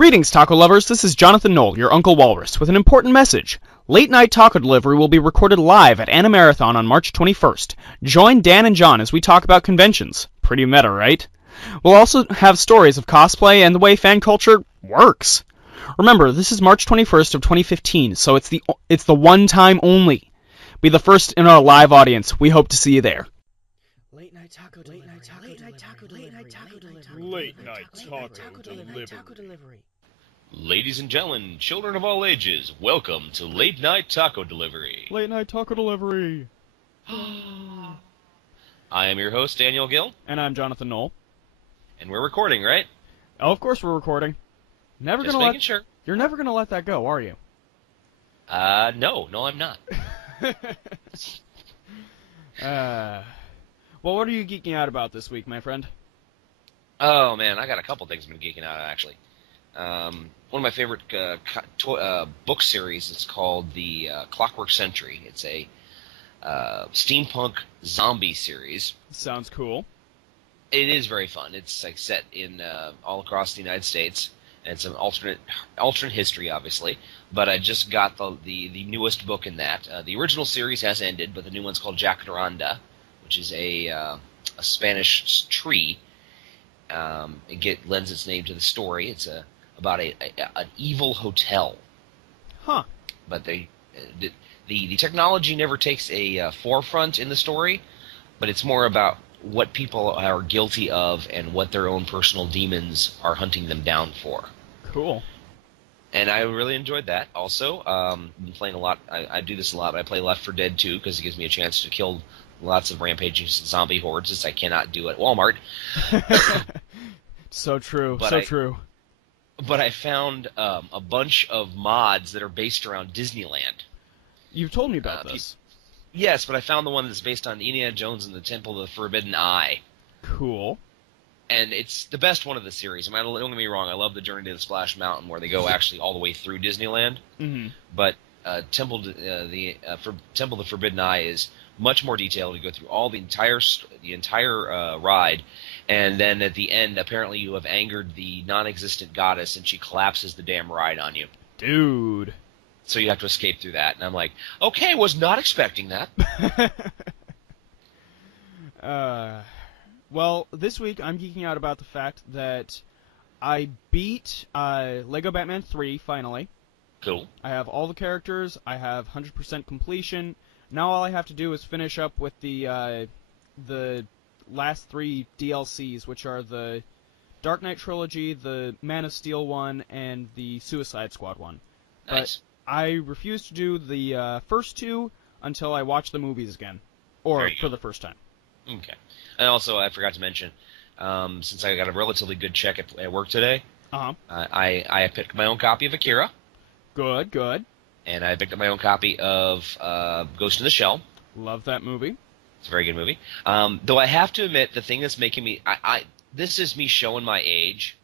Greetings, taco lovers. This is Jonathan Knoll, your Uncle Walrus, with an important message. Late Night Taco Delivery will be recorded live at Anna Marathon on March 21st. Join Dan and John as we talk about conventions. Pretty meta, right? We'll also have stories of cosplay and the way fan culture works. Remember, this is March 21st of 2015, so it's the one time only. Be the first in our live audience. We hope to see you there. Late night taco delivery. Late night taco delivery. Late night taco delivery. Ladies and gentlemen, children of all ages, welcome to Late Night Taco Delivery. Late Night Taco Delivery. I am your host, Daniel Gill. And I'm Jonathan Knoll. And we're recording, right? Oh, of course we're recording. Just making sure. You're never gonna let that go, are you? No, I'm not. Well, what are you geeking out about this week, my friend? Oh, man, I got a couple things I've been geeking out at, actually. One of my favorite book series is called The Clockwork Century. It's a steampunk zombie series. Sounds cool. It is very fun. It's like set in all across the United States, and it's an alternate history, obviously. But I just got the newest book in that. The original series has ended, but the new one's called Jacaranda, which is a Spanish tree. It lends its name to the story. It's about an evil hotel. Huh. But the technology never takes a forefront in the story, but it's more about what people are guilty of and what their own personal demons are hunting them down for. Cool. And I really enjoyed that. Also, I've been playing a lot. I do this a lot, but I play Left 4 Dead 2 because it gives me a chance to kill lots of rampaging zombie hordes, as I cannot do at Walmart. So true. True. But I found a bunch of mods that are based around Disneyland. You've told me about this. Yes, but I found the one that's based on Indiana Jones and the Temple of the Forbidden Eye. Cool. And it's the best one of the series. I mean, don't get me wrong, I love the Journey to the Splash Mountain where they go actually all the way through Disneyland. Mm-hmm. But Temple of the Forbidden Eye is much more detailed. You go through all the entire ride, and then at the end, apparently you have angered the non-existent goddess, and she collapses the damn ride on you. Dude. So you have to escape through that, and I'm like, okay, was not expecting that. Well, this week I'm geeking out about the fact that I beat Lego Batman 3 finally. Cool. I have all the characters. I have 100% completion. Now all I have to do is finish up with the last 3 DLCs, which are the Dark Knight trilogy, the Man of Steel one, and the Suicide Squad one. Nice. But I refuse to do the first 2 until I watch the movies again, or for the first time. Okay. And also, I forgot to mention, since I got a relatively good check at work today, I picked my own copy of Akira. Good. And I picked up my own copy of Ghost in the Shell. Love that movie. It's a very good movie. Though I have to admit, the thing that's making me... this is me showing my age.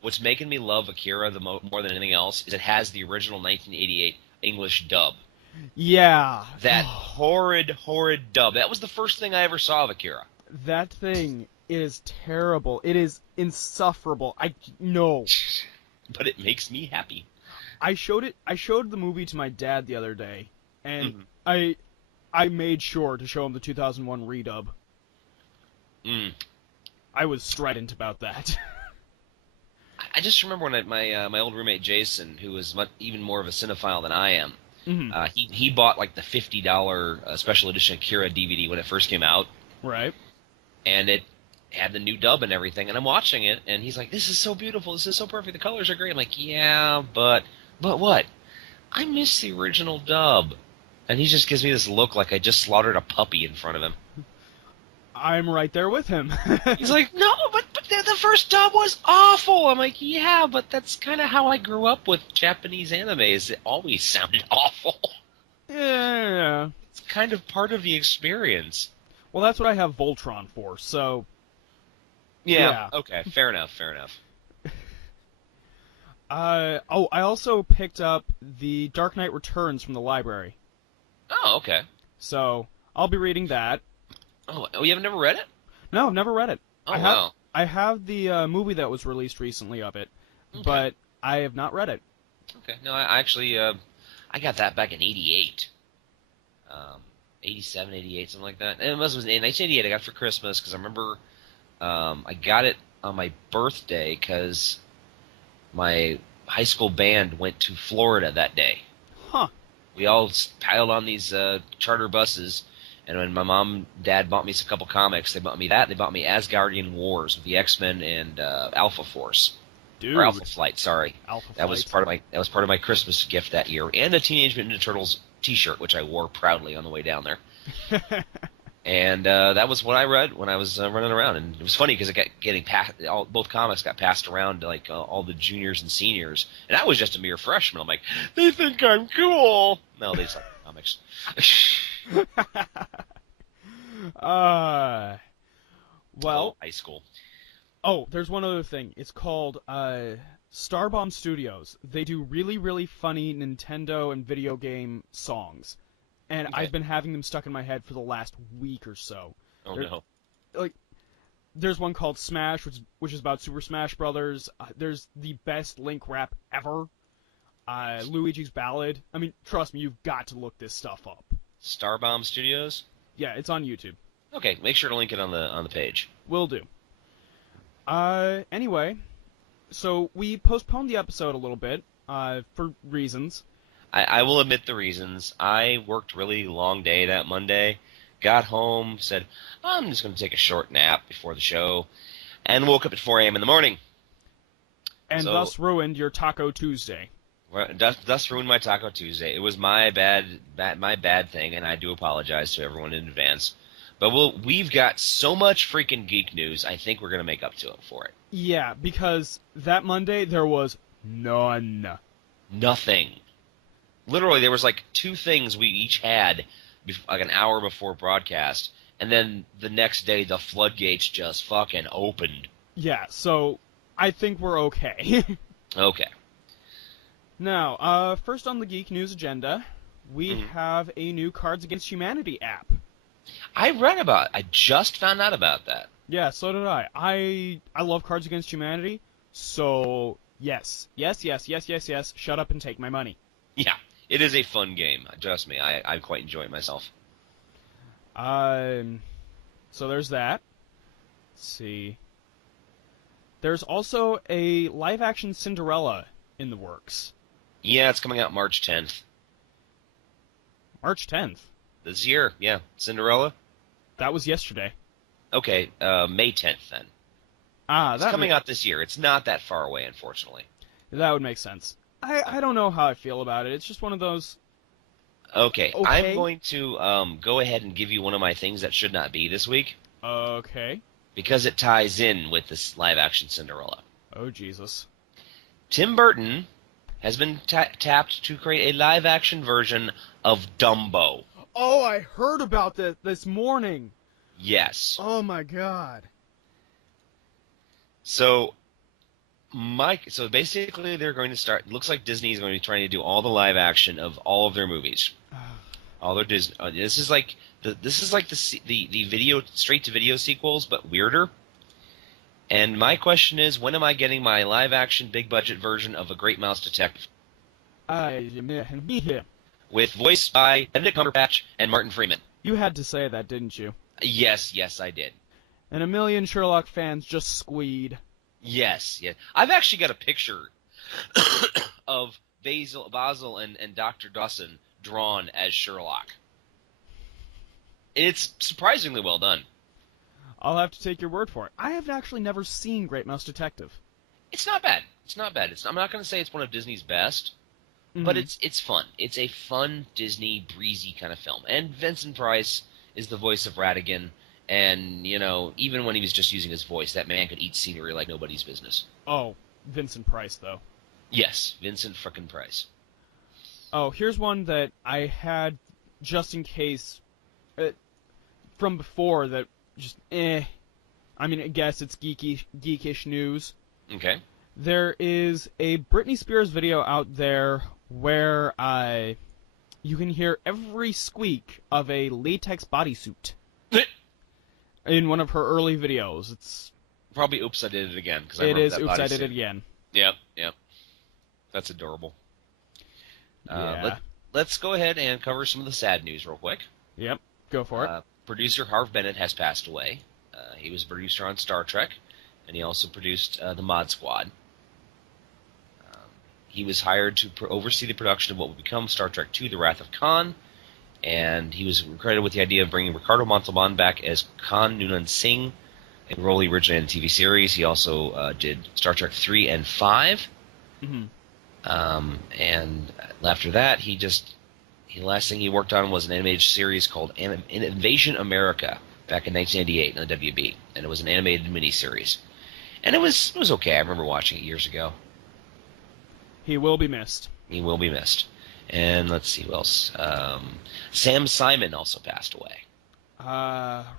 What's making me love Akira more than anything else is it has the original 1988 English dub. Yeah. That horrid dub. That was the first thing I ever saw of Akira. That thing is terrible. It is insufferable. No. But it makes me happy. I showed the movie to my dad the other day, and I made sure to show him the 2001 redub. I was strident about that. I just remember when my old roommate Jason, who was even more of a cinephile than I am, he bought like the $50 special edition Akira DVD when it first came out. Right. And it had the new dub and everything, and I'm watching it, and he's like, "This is so beautiful. This is so perfect. The colors are great." I'm like, "Yeah, but what? I miss the original dub." And he just gives me this look like I just slaughtered a puppy in front of him. I'm right there with him. He's like, "No, but the first dub was awful." I'm like, "Yeah, but that's kind of how I grew up with Japanese animes. It always sounded awful." Yeah. It's kind of part of the experience. Well, that's what I have Voltron for, so... Yeah. Okay, fair enough. I also picked up the Dark Knight Returns from the library. Oh, okay. So, I'll be reading that. Oh, you have never read it? No, I've never read it. Oh, wow. I have the movie that was released recently of it, but I have not read it. Okay. No, I actually I got that back in '88. 87, 88, something like that. And it was in 1988. I got it for Christmas because I remember I got it on my birthday because my high school band went to Florida that day. Huh. We all piled on these charter buses, and when my mom and dad bought me a couple comics, they bought me that. They bought me Asgardian Wars with the X-Men and Alpha Force. Dude. Or Alpha Flight, sorry. Alpha That was part of my Christmas gift that year, and a Teenage Mutant Ninja Turtles T-shirt, which I wore proudly on the way down there. And that was what I read when I was running around, and it was funny because it got getting passed. Both comics got passed around to like all the juniors and seniors, and I was just a mere freshman. I'm like, they think I'm cool. No, they just like comics. Well, high school. Oh, there's one other thing. It's called Starbomb Studios. They do really, really funny Nintendo and video game songs. And Okay. I've been having them stuck in my head for the last week or so. Oh no. Like, there's one called Smash, which is about Super Smash Brothers. There's the best Link rap ever. Luigi's Ballad. I mean, trust me, you've got to look this stuff up. Starbomb Studios. Yeah, it's on YouTube. Okay, make sure to link it on the page. Will do. Anyway, so we postponed the episode a little bit, for reasons. I will admit the reasons. I worked really long day that Monday, got home, said, I'm just going to take a short nap before the show, and woke up at 4 a.m. in the morning. And So- thus ruined your Taco Tuesday. Thus ruined my Taco Tuesday. It was my bad thing, and I do apologize to everyone in advance. But we've got so much freaking geek news, I think we're going to make up to it for it. Yeah, because that Monday there was none. Nothing. Literally, there was like 2 things we each had like an hour before broadcast, and then the next day the floodgates just fucking opened. Yeah, so I think we're okay. Okay. Now, first on the geek news agenda, we have a new Cards Against Humanity app. I just found out about that. Yeah, so did I. I love Cards Against Humanity, so yes, shut up and take my money. Yeah, it is a fun game. Trust me, I quite enjoy it myself. So there's that. Let's see. There's also a live-action Cinderella in the works. Yeah, it's coming out March 10th. March 10th? This year, yeah. Cinderella? That was yesterday. Okay, May 10th then. It's coming out this year. It's not that far away, unfortunately. That would make sense. I don't know how I feel about it. It's just one of those... Okay, I'm going to go ahead and give you one of my things that should not be this week. Okay. Because it ties in with this live-action Cinderella. Oh, Jesus. Tim Burton has been tapped to create a live-action version of Dumbo. Oh, I heard about this morning. Yes. Oh, my God. So basically they're going to start. Looks like Disney is going to be trying to do all the live action of all of their movies. All their Disney. This is like the video straight to video sequels, but weirder. And my question is, when am I getting my live action big budget version of A Great Mouse Detective? With voice by Benedict Cumberbatch and Martin Freeman. You had to say that, didn't you? Yes, I did. And a million Sherlock fans just squeed. Yes. I've actually got a picture of Basil and Dr. Dawson drawn as Sherlock. It's surprisingly well done. I'll have to take your word for it. I have actually never seen Great Mouse Detective. It's not bad. I'm not going to say it's one of Disney's best, but it's fun. It's a fun Disney breezy kind of film. And Vincent Price is the voice of Ratigan. And, even when he was just using his voice, that man could eat scenery like nobody's business. Oh, Vincent Price, though. Yes, Vincent frickin' Price. Oh, here's one that I had just in case from before that just, I mean, I guess it's geekish news. Okay. There is a Britney Spears video out there where you can hear every squeak of a latex bodysuit. In one of her early videos. It's probably Oops, I Did It Again. It is Oops, I Did It Again. Yep. That's adorable. Yeah. Let's go ahead and cover some of the sad news real quick. Yep. Go for it. Producer Harv Bennett has passed away. He was a producer on Star Trek, and he also produced the Mod Squad. He was hired to oversee the production of what would become Star Trek II: The Wrath of Khan, and he was credited with the idea of bringing Ricardo Montalban back as Khan Noonan Singh, a role he originated in the TV series. He also did Star Trek 3 and 5. Mm-hmm. And after that, the last thing he worked on was an animated series called Invasion America back in 1998 on the WB, and it was an animated miniseries. And it was okay. I remember watching it years ago. He will be missed. He will be missed. And let's see who else. Sam Simon also passed away.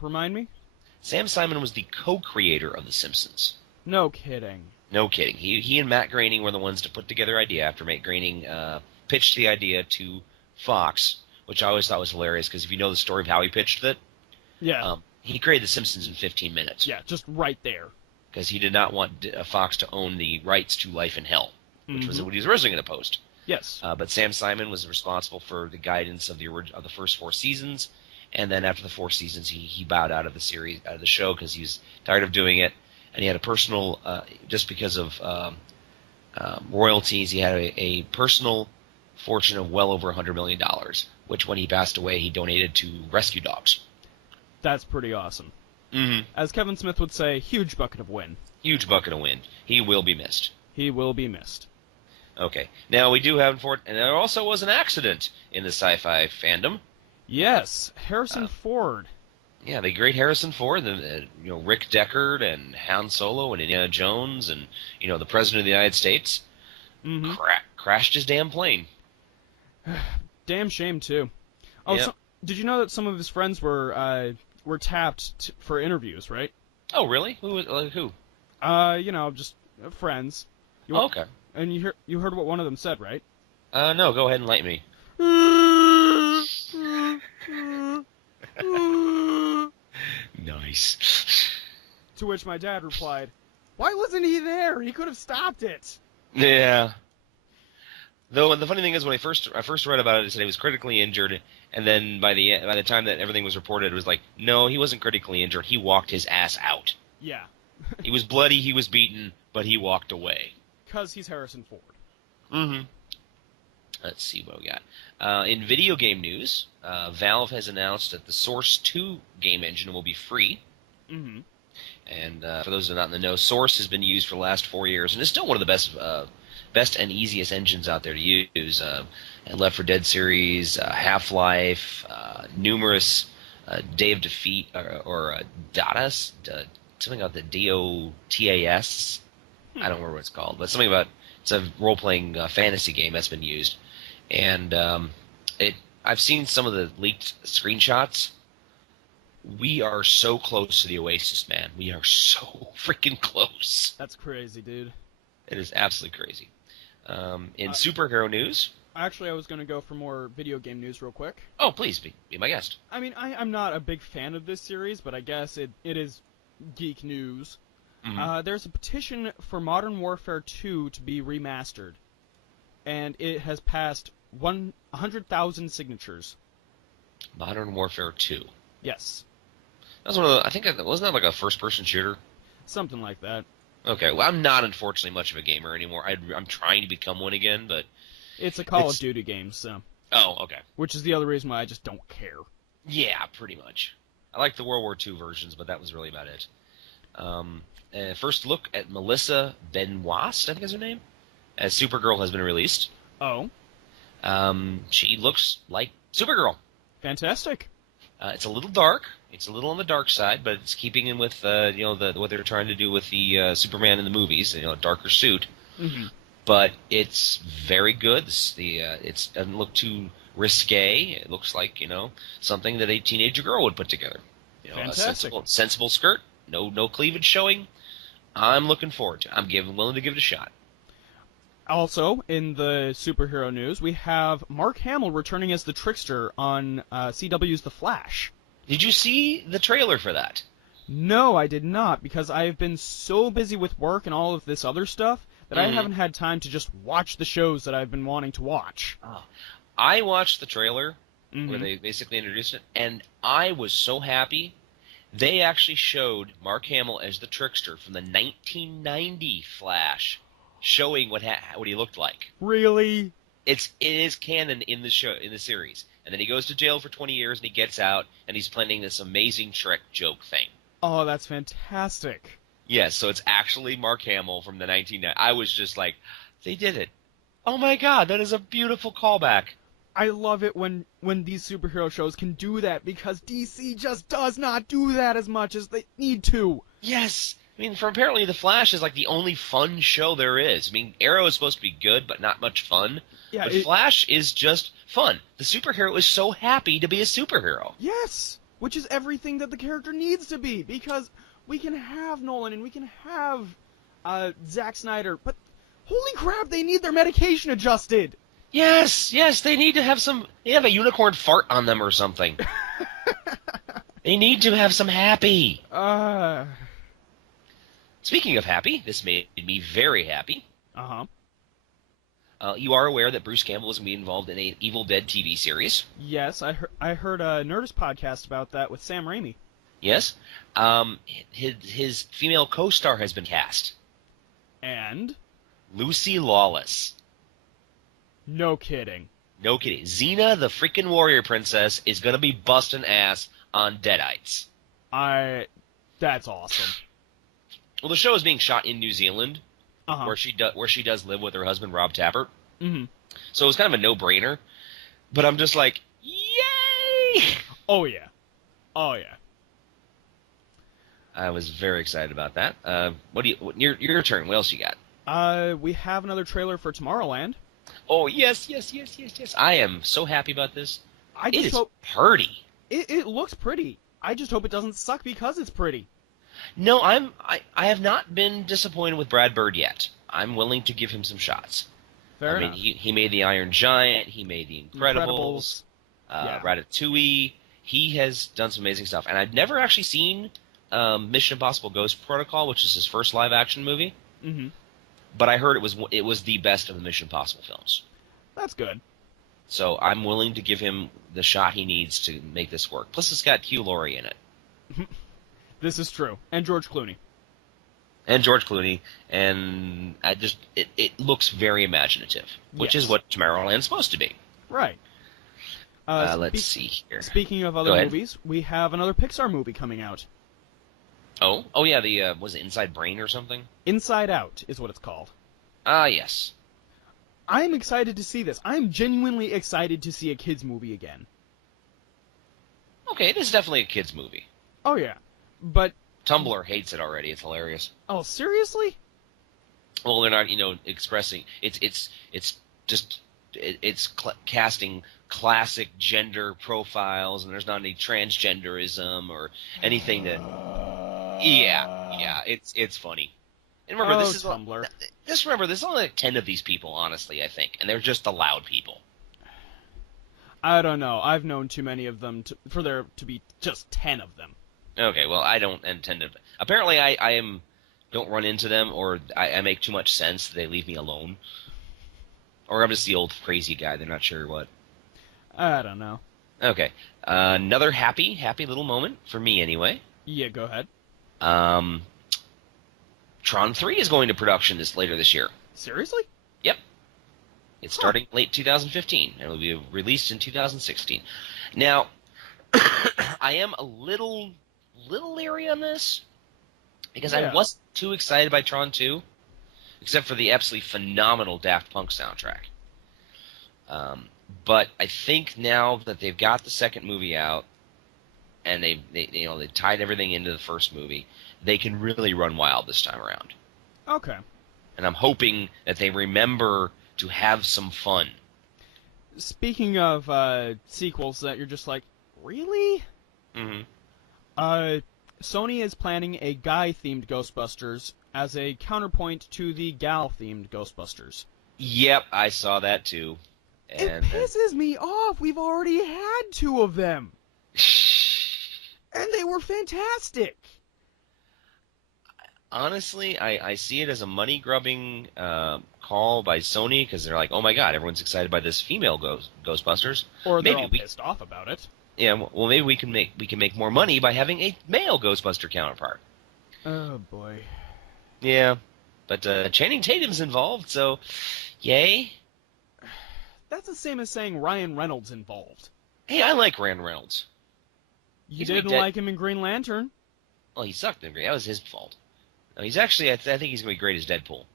Remind me? Sam Simon was the co-creator of The Simpsons. No kidding. No kidding. He and Matt Groening were the ones to put together the idea after Matt Groening pitched the idea to Fox, which I always thought was hilarious because if you know the story of how he pitched it, Yeah. He created The Simpsons in 15 minutes. Yeah, just right there. Because he did not want Fox to own the rights to Life in Hell, which was what he was originally going to post. Yes. But Sam Simon was responsible for the guidance of the first 4 seasons, and then after the 4 seasons, he bowed out of the show because he was tired of doing it, and he had a personal, just because of royalties, he had a personal fortune of well over $100 million, which when he passed away, he donated to rescue dogs. That's pretty awesome. Mm-hmm. As Kevin Smith would say, huge bucket of wind. Huge bucket of wind. He will be missed. He will be missed. Okay. Now, we do have, and there also was an accident in the sci-fi fandom. Yes, Harrison Ford. Yeah, the great Harrison Ford, Rick Deckard and Han Solo and Indiana Jones and, the President of the United States crashed his damn plane. Damn shame, too. Oh, Yep. Did you know that some of his friends were tapped for interviews, right? Oh, really? Who? Just friends. Okay. And you heard what one of them said, right? No, go ahead and light me. Nice. To which my dad replied, "Why wasn't he there? He could have stopped it." Yeah. Though, and the funny thing is, when I first read about it, it said he was critically injured, and then by the time that everything was reported, it was like, no, he wasn't critically injured. He walked his ass out. Yeah. He was bloody, he was beaten, but he walked away. Because he's Harrison Ford. Mm-hmm. Let's see what we got. In video game news, Valve has announced that the Source 2 game engine will be free. Mm-hmm. And for those who are not in the know, Source has been used for the last 4 years, and is still one of the best and easiest engines out there to use. Left 4 Dead series, Half-Life, numerous Day of Defeat, or DOTAS, something about the DOTAS. I don't remember what it's called, but something about it's a role-playing fantasy game that's been used. And I've seen some of the leaked screenshots. We are so close to the Oasis, man. We are so freaking close. That's crazy, dude. It is absolutely crazy. In superhero news... Actually, I was going to go for more video game news real quick. Oh, please, be my guest. I mean, I'm not a big fan of this series, but I guess it is geek news. Mm-hmm. There's a petition for Modern Warfare 2 to be remastered, and it has passed 100,000 signatures. Modern Warfare 2? Yes. That's one of the, I think, wasn't that like a first-person shooter? Something like that. Okay, well, I'm not, unfortunately, much of a gamer anymore. I'm trying to become one again, but... It's a Call of Duty game, so... Oh, okay. Which is the other reason why I just don't care. Yeah, pretty much. I like the World War II versions, but that was really about it. First look at Melissa Benoist, I think is her name, as Supergirl has been released. Oh. She looks like Supergirl. Fantastic. It's a little dark. It's a little on the dark side, but it's keeping in with what they're trying to do with the Superman in the movies. A darker suit. Mm-hmm. But it's very good. It doesn't look too risque. It looks like something that a teenager girl would put together. Fantastic. A sensible skirt. No cleavage showing. I'm looking forward to it. I'm willing to give it a shot. Also, in the superhero news, we have Mark Hamill returning as the Trickster on CW's The Flash. Did you see the trailer for that? No, I did not, because I have been so busy with work and all of this other stuff that I haven't had time to just watch the shows that I've been wanting to watch. Oh. I watched the trailer where they basically introduced it, and I was so happy. They actually showed Mark Hamill as the trickster from the 1990 Flash, showing what he looked like. Really? It is canon in the series, and then he goes to jail for 20 years, and he gets out, and he's planning this amazing trick joke thing. Oh, that's fantastic. Yes, so it's actually Mark Hamill from the 1990. I was just like, they did it. Oh my god, that is a beautiful callback. I love it when these superhero shows can do that, because DC just does not do that as much as they need to. Yes. I mean, apparently The Flash is like the only fun show there is. I mean, Arrow is supposed to be good, but not much fun. Yeah, but Flash is just fun. The superhero is so happy to be a superhero. Yes, which is everything that the character needs to be, because we can have Nolan and we can have Zack Snyder, but holy crap, they need their medication adjusted. Yes, they need to have they have a unicorn fart on them or something. They need to have some happy. Speaking of happy, this made me very happy. You are aware that Bruce Campbell is going to be involved in an Evil Dead TV series. Yes, I heard a Nerdist podcast about that with Sam Raimi. Yes. His female co-star has been cast. And? Lucy Lawless. No kidding. No kidding. Xena, the freaking warrior princess, is going to be busting ass on Deadites. That's awesome. Well, the show is being shot in New Zealand, where she does live with her husband, Rob Tapert. Mm-hmm. So it was kind of a no-brainer. But I'm just like, yay! Oh, yeah. I was very excited about that. Your turn. What else you got? We have another trailer for Tomorrowland. Oh, yes. I am so happy about this. It is pretty. It looks pretty. I just hope it doesn't suck because it's pretty. No, I have not been disappointed with Brad Bird yet. I'm willing to give him some shots. Fair enough. He made The Iron Giant. He made The Incredibles. Ratatouille. He has done some amazing stuff. And I've never actually seen Mission Impossible Ghost Protocol, which is his first live-action movie. Mm-hmm. But I heard it was the best of the Mission Impossible films. That's good. So I'm willing to give him the shot he needs to make this work. Plus, it's got Hugh Laurie in it. This is true. And George Clooney. And it looks very imaginative, which is what Tomorrowland's supposed to be. Right. Let's see here. Speaking of other movies, we have another Pixar movie coming out. Oh yeah, was it Inside Brain or something? Inside Out is what it's called. Yes. I'm excited to see this. I'm genuinely excited to see a kids movie again. Okay, this is definitely a kids movie. Oh yeah, but Tumblr hates it already. It's hilarious. Oh, seriously? Well, they're not, expressing. It's casting classic gender profiles, and there's not any transgenderism or anything that. Yeah, it's funny. And remember, this is Tumblr. Just remember, there's only like 10 of these people, honestly, I think, and they're just the loud people. I don't know. I've known too many of them for there to be just 10 of them. Okay, well, I don't intend to. Apparently, I don't run into them, or I make too much sense. They leave me alone, or I'm just the old crazy guy. They're not sure what. I don't know. Okay, another happy little moment for me, anyway. Yeah, go ahead. Tron 3 is going to production later this year. Seriously? Yep. It's starting late 2015, and it will be released in 2016. Now, I am a little leery on this, because I wasn't too excited by Tron 2, except for the absolutely phenomenal Daft Punk soundtrack. But I think now that they've got the second movie out, and they tied everything into the first movie, they can really run wild this time around. Okay. And I'm hoping that they remember to have some fun. Speaking of sequels that you're just like, really? Mm-hmm. Sony is planning a guy-themed Ghostbusters as a counterpoint to the gal-themed Ghostbusters. Yep, I saw that too. And it pisses me off. We've already had 2 of them. And they were fantastic. honestly, I see it as a money-grubbing call by Sony because they're like, oh my god, everyone's excited by this female Ghostbusters. Or they're Maybe all pissed off about it. Yeah, well, maybe we can make more money by having a male Ghostbuster counterpart. Oh boy. Yeah, but Channing Tatum's involved, so yay. That's the same as saying Ryan Reynolds involved. Hey, I like Rand Reynolds. You didn't like him in Green Lantern? Well, he sucked in Green. That was his fault. No, he's actually. I think he's gonna be great as Deadpool.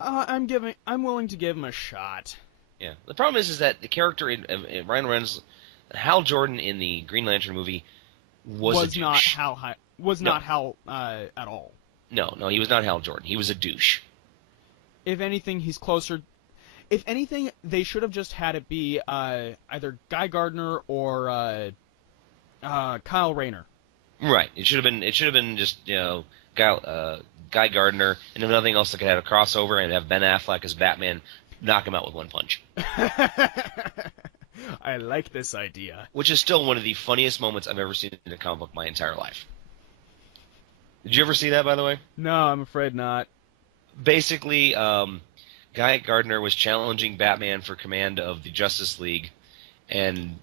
I'm willing to give him a shot. Yeah. The problem is that the character in Ryan Reynolds, Hal Jordan in the Green Lantern movie, was not Hal. Not Hal at all. No, he was not Hal Jordan. He was a douche. If anything, he's closer. If anything, they should have just had it be either Guy Gardner or Kyle Rayner. Right. It should have been just Guy Gardner, and if nothing else, they could have a crossover and have Ben Affleck as Batman knock him out with one punch. I like this idea. Which is still one of the funniest moments I've ever seen in a comic book my entire life. Did you ever see that, by the way? No, I'm afraid not. Basically, Guy Gardner was challenging Batman for command of the Justice League, and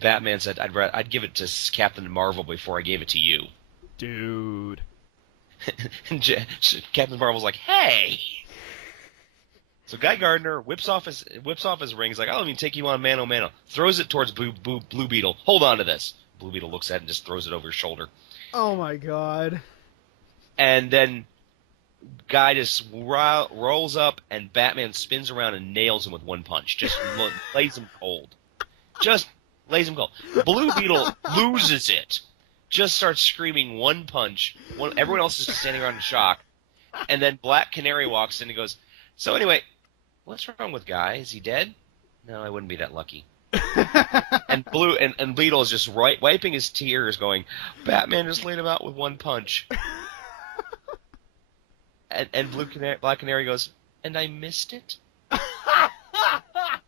Batman said, I'd give it to Captain Marvel before I gave it to you. Dude. And Captain Marvel's like, hey! So Guy Gardner whips off his ring. He's like, I'll even take you on mano mano. Throws it towards Blue Beetle. Hold on to this. Blue Beetle looks at it and just throws it over his shoulder. Oh my god. And then Guy just rolls up, and Batman spins around and nails him with one punch. Just lays him cold. Just lays him cold. Blue Beetle loses it. Just starts screaming one punch. Everyone else is just standing around in shock. And then Black Canary walks in and goes, so anyway, what's wrong with Guy? Is he dead? No, I wouldn't be that lucky. And Beetle is just wiping his tears going, Batman just laid him out with one punch. And Black Canary goes, and I missed it?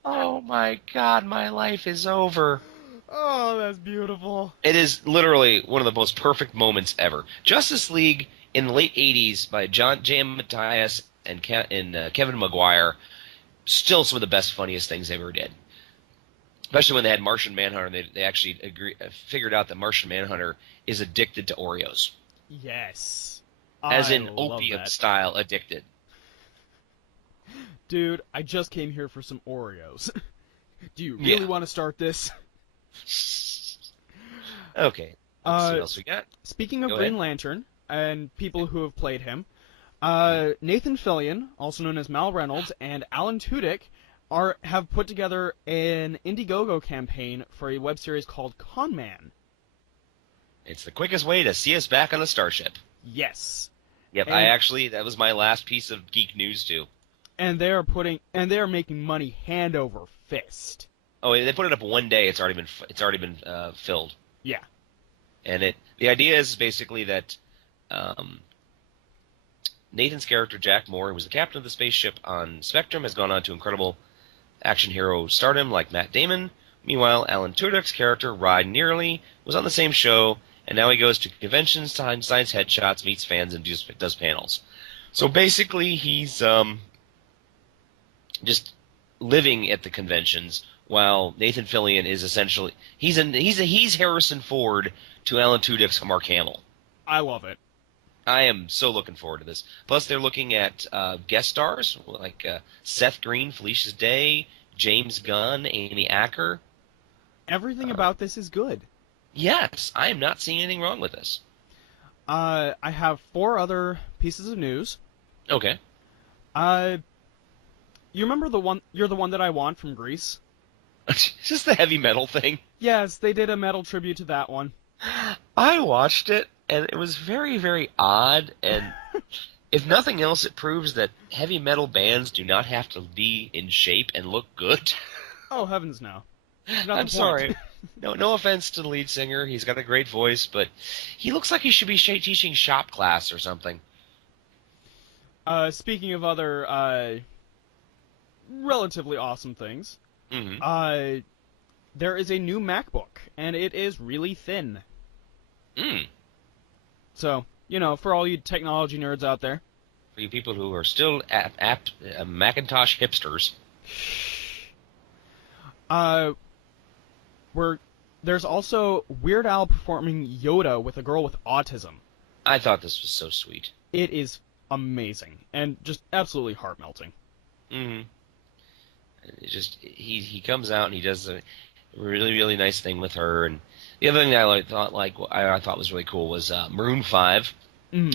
Oh my god, my life is over. Oh, that's beautiful. It is literally one of the most perfect moments ever. Justice League in the late 80s by J.M. Mathias and Kevin Maguire, still some of the best, funniest things they ever did. Especially when they had Martian Manhunter, they actually figured out that Martian Manhunter is addicted to Oreos. Yes. As in opium-style addicted. Dude, I just came here for some Oreos. Do you really want to start this? Okay. Let's see what else we got. Speaking of Green Lantern and people who have played him, Nathan Fillion, also known as Mal Reynolds, and Alan Tudyk have put together an Indiegogo campaign for a web series called Con Man. It's the quickest way to see us back on a starship. Yes. Yep, that was my last piece of geek news too. And they are making money hand over fist. Oh, they put it up one day. It's already been filled. Yeah. And the idea is basically that Nathan's character Jack Moore, who was the captain of the spaceship on Spectrum, has gone on to incredible action hero stardom like Matt Damon. Meanwhile, Alan Tudyk's character Ryan Nearly was on the same show, and now he goes to conventions, signs headshots, meets fans, and does panels. So basically, he's just living at the conventions, while Nathan Fillion is essentially he's Harrison Ford to Alan Tudyk's Mark Hamill. I love it. I am so looking forward to this. Plus, they're looking at guest stars like Seth Green, Felicia Day, James Gunn, Amy Acker. Everything about this is good. Yes, I am not seeing anything wrong with this. I have 4 other pieces of news. Okay. You remember You're the One That I Want from Greece? Is this the heavy metal thing? Yes, they did a metal tribute to that one. I watched it, and it was very, very odd, and if nothing else, it proves that heavy metal bands do not have to be in shape and look good. Oh, heavens no. I'm sorry. No offense to the lead singer. He's got a great voice, but he looks like he should be teaching shop class or something. Speaking of other relatively awesome things, there is a new MacBook, and it is really thin. Mm. So, For all you technology nerds out there. For you people who are still apt Macintosh hipsters. There's also Weird Al performing Yoda with a girl with autism. I thought this was so sweet. It is amazing and just absolutely heart-melting. Mm-hmm. He comes out and he does a really, really nice thing with her. And the other thing that I thought was really cool was Maroon 5,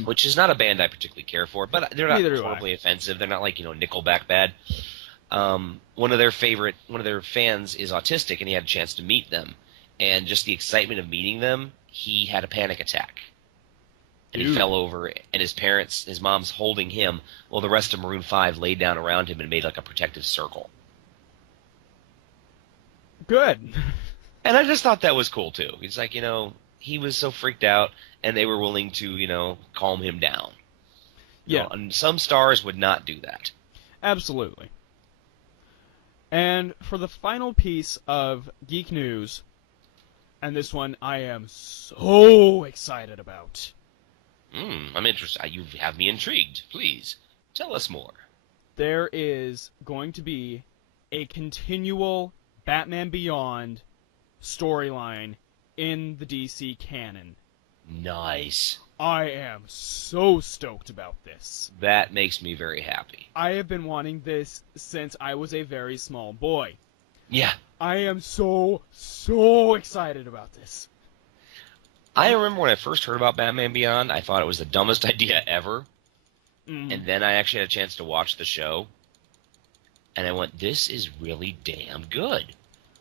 which is not a band I particularly care for, but they're not horribly offensive. They're not like Nickelback bad. One of their fans is autistic, and he had a chance to meet them. And just the excitement of meeting them, he had a panic attack. And he fell over, and his mom's holding him, while the rest of Maroon 5 laid down around him and made like a protective circle. Good. And I just thought that was cool, too. He's like, he was so freaked out, and they were willing to, calm him down. Yeah. And some stars would not do that. Absolutely. And for the final piece of geek news, and this one I am so excited about. I'm interested. You have me intrigued. Please, tell us more. There is going to be a continual Batman Beyond storyline in the DC canon. Nice. I am so stoked about this. That makes me very happy. I have been wanting this since I was a very small boy. Yeah. I am so excited about this. I remember when I first heard about Batman Beyond, I thought it was the dumbest idea ever. And then I actually had a chance to watch the show. And I went, this is really damn good.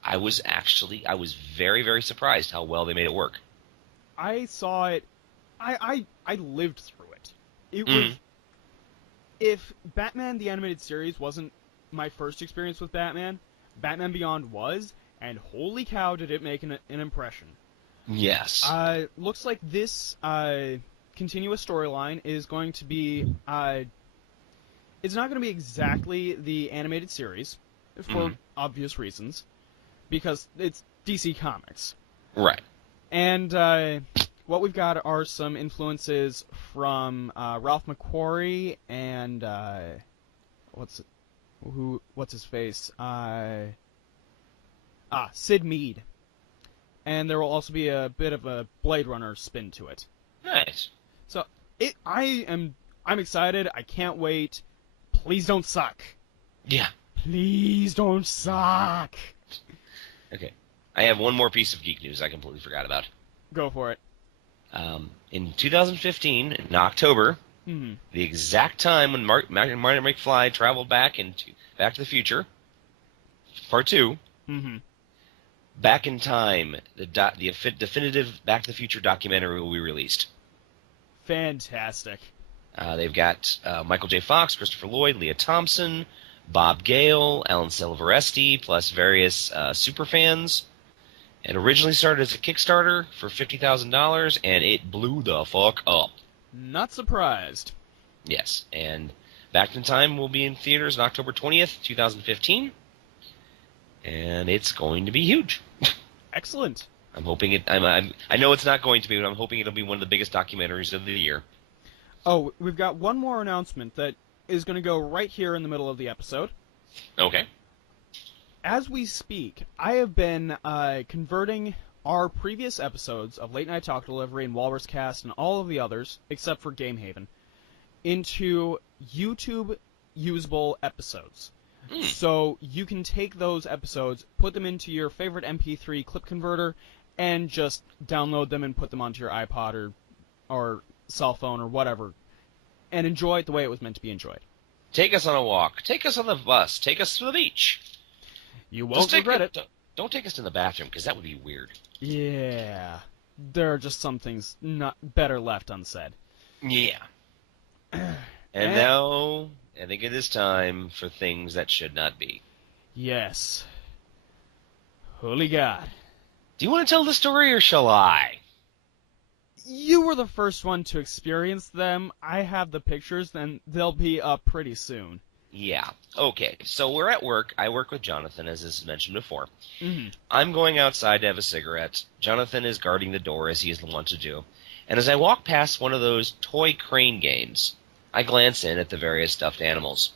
I was very, very surprised how well they made it work. I saw it. I lived through it. It was. If Batman the Animated Series wasn't my first experience with Batman, Batman Beyond was, and holy cow did it make an impression. Yes. Looks like this continuous storyline is going to be. It's not going to be exactly the animated series, for obvious reasons, because it's DC Comics. Right. And what we've got are some influences from Ralph McQuarrie and what's his face? Sid Mead. And there will also be a bit of a Blade Runner spin to it. Nice. So I'm excited. I can't wait. Please don't suck. Yeah. Please don't suck. Okay. I have one more piece of geek news I completely forgot about. Go for it. In 2015, in October, the exact time when Marty McFly traveled back to the Future, Part 2, Back in Time, the definitive Back to the Future documentary will be released. Fantastic. They've got Michael J. Fox, Christopher Lloyd, Leah Thompson, Bob Gale, Alan Silveresti, plus various superfans. It originally started as a Kickstarter for $50,000, and it blew the fuck up. Not surprised. Yes, and Back in Time will be in theaters on October 20th, 2015, and it's going to be huge. Excellent. I'm hoping it. I know it's not going to be, but I'm hoping it'll be one of the biggest documentaries of the year. Oh, we've got one more announcement that is going to go right here in the middle of the episode. Okay. As we speak, I have been converting our previous episodes of Late Night Talk Delivery and Walrus Cast and all of the others, except for Game Haven, into YouTube usable episodes. So you can take those episodes, put them into your favorite MP3 clip converter, and just download them and put them onto your iPod or cell phone or whatever, and enjoy it the way it was meant to be enjoyed. Take us on a walk. Take us on the bus. Take us to the beach. You won't regret it. Don't take us to the bathroom, because that would be weird. Yeah. There are just some things not better left unsaid. Yeah. And now, I think it is time for things that should not be. Yes. Holy God. Do you want to tell the story, or shall I? You were the first one to experience them. I have the pictures, and they'll be up pretty soon. Yeah. Okay. So we're at work. I work with Jonathan, as is mentioned before. I'm going outside to have a cigarette. Jonathan is guarding the door, as he is the one to do. And as I walk past one of those toy crane games, I glance in at the various stuffed animals.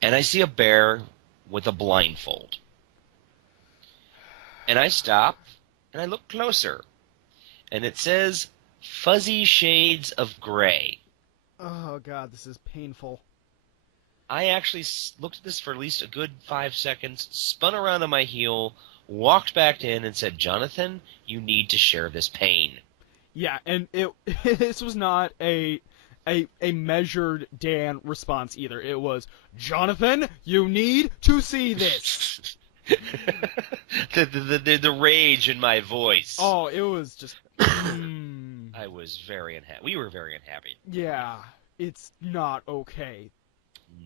And I see a bear with a blindfold. And I stop, and I look closer. And it says, Fuzzy Shades of Gray. Oh, God, this is painful. I actually looked at this for at least a good 5 seconds, spun around on my heel, walked back in, and said, Jonathan, you need to share this pain. Yeah, and this was not a measured Dan response either. It was, Jonathan, you need to see this. the rage in my voice. Oh, it was just... I was very unhappy. We were very unhappy. Yeah, it's not okay.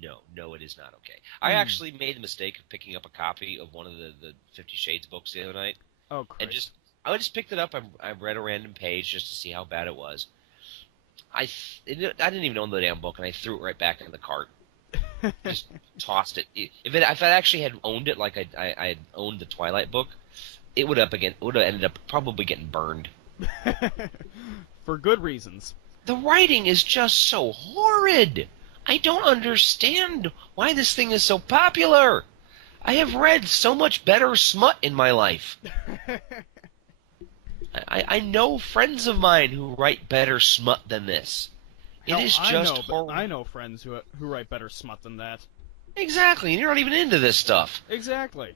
No, it is not okay. I actually made the mistake of picking up a copy of one of the 50 Shades books the other night. Oh, Christ. And I just picked it up. I read a random page just to see how bad it was. I didn't even own the damn book, and I threw it right back in the cart. Just tossed it. If I actually had owned it like I had owned the Twilight book, it would have ended up probably getting burned. For good reasons. The writing is just so horrid. I don't understand why this thing is so popular. I have read so much better smut in my life. I know friends of mine who write better smut than this. Hell, it is just horrible. I know friends who write better smut than that. Exactly, and you're not even into this stuff. Exactly.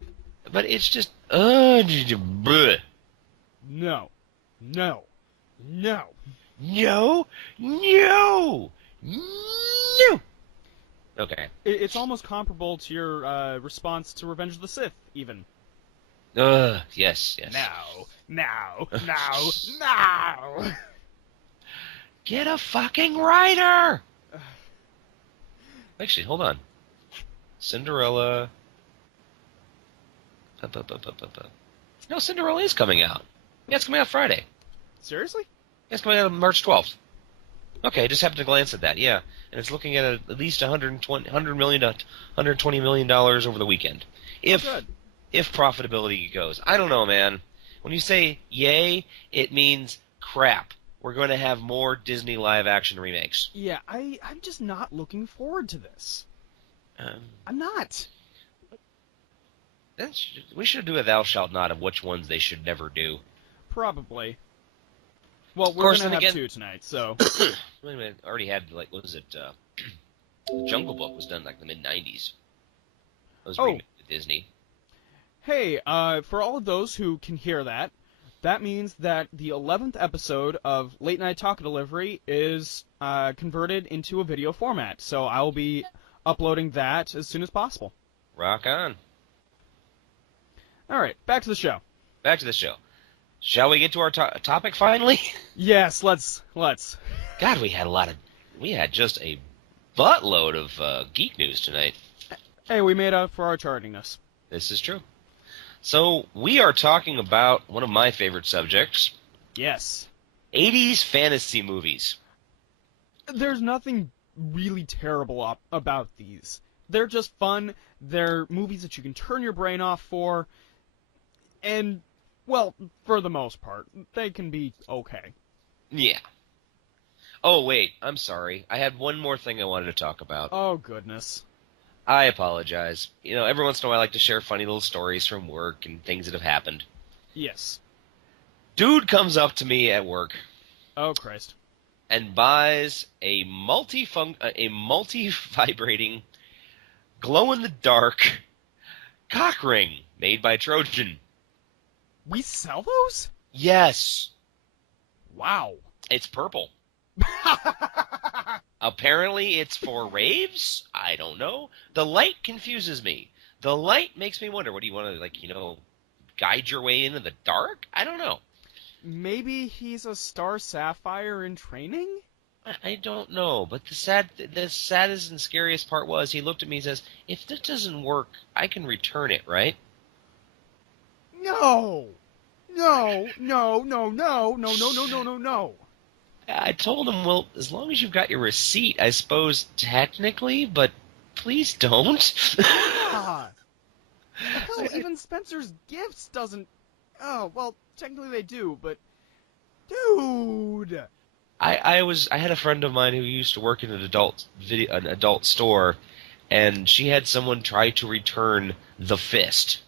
But it's just, bleh. No. No. No. No. No. No. Okay. It's almost comparable to your response to Revenge of the Sith, even. Yes. Now. Get a fucking writer! Actually, hold on. Cinderella. No, Cinderella is coming out. Yeah, it's coming out Friday. Seriously? Yeah, it's coming out on March 12th. Okay, I just happened to glance at that, yeah. And it's looking at at least $120 million to $120 million over the weekend. If profitability goes. I don't know, man. When you say yay, it means crap. We're going to have more Disney live-action remakes. Yeah, I'm just not looking forward to this. I'm not. We should do a thou shalt not of which ones they should never do. Probably. Well, we're going to have two tonight, so... Wait a minute, I already had, like, what was it, the Jungle Book was done, like, the mid-90s. It was remade to Disney. Hey, for all of those who can hear that, that means that the 11th episode of Late Night Taco Delivery is converted into a video format, so I will be uploading that as soon as possible. Rock on. All right, back to the show. Back to the show. Shall we get to our topic finally? Yes, let's. God, we had just a buttload of geek news tonight. Hey, we made up for our tardiness. This is true. So, we are talking about one of my favorite subjects. Yes. 80s fantasy movies. There's nothing really terrible about these. They're just fun. They're movies that you can turn your brain off for. And, well, for the most part, they can be okay. Yeah. Oh, wait, I'm sorry. I had one more thing I wanted to talk about. Oh, goodness. I apologize. You know, every once in a while I like to share funny little stories from work and things that have happened. Yes. Dude comes up to me at work. Oh, Christ. And buys a multi-vibrating, glow-in-the-dark cock ring made by Trojan. We sell those? Yes. Wow. It's purple. Apparently it's for raves? I don't know. The light confuses me. The light makes me wonder, what do you want to, guide your way into the dark? I don't know. Maybe he's a Star Sapphire in training? I don't know, but the saddest and scariest part was he looked at me and says, if this doesn't work, I can return it, right? No! No! I told him, well, as long as you've got your receipt, I suppose technically, but please don't. Hell, even Spencer's Gifts doesn't... Oh, well, technically they do, but Dude! I had a friend of mine who used to work in an adult store, and she had someone try to return the fist.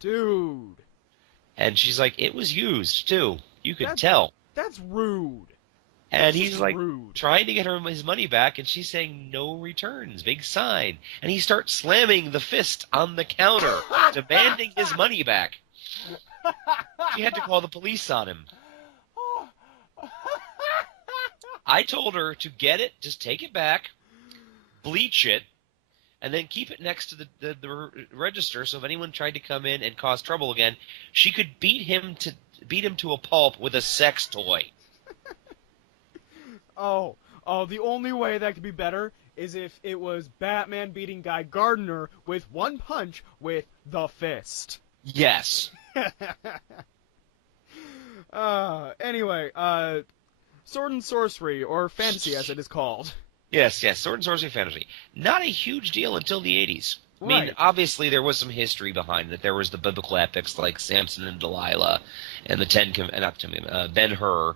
Dude! And she's like, it was used too. You could That's- tell. That's rude. And That's he's just like rude. trying to get her his money back, and she's saying no returns, big sign. And he starts slamming the fist on the counter, demanding his money back. She had to call the police on him. I told her to get it, just take it back, bleach it, and then keep it next to the register, so if anyone tried to come in and cause trouble again, she could beat him to a pulp with a sex toy. Oh, the only way that could be better is if it was Batman beating Guy Gardner with one punch with the fist. Yes. Anyway, Sword and Sorcery, or Fantasy as it is called. Yes, Sword and Sorcery Fantasy. Not a huge deal until the 80s. I mean, Right. obviously there was some history behind it. There was the biblical epics like Samson and Delilah, and the Ben-Hur,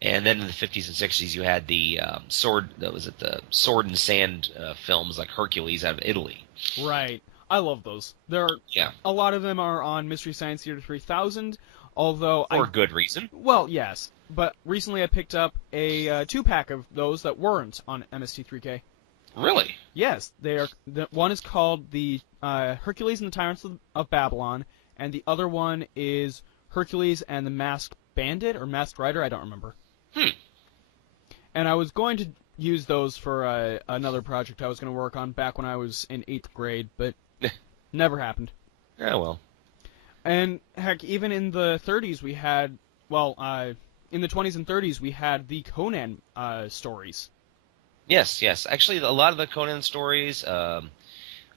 and then in the 50s and 60s you had the sword and sand films like Hercules out of Italy. Right. I love those. A lot of them are on Mystery Science Theater 3000, although For good reason. Well, yes, but recently I picked up a 2-pack of those that weren't on MST3K. Really? Yes, they are. One is called the Hercules and the Tyrants of Babylon, and the other one is Hercules and the Masked Bandit or Masked Rider. I don't remember. And I was going to use those for another project I was going to work on back when I was in 8th grade, but never happened. Yeah, well. And heck, even in the 30s we had, in the 20s and 30s we had the Conan stories. Yes. Actually, a lot of the Conan stories, one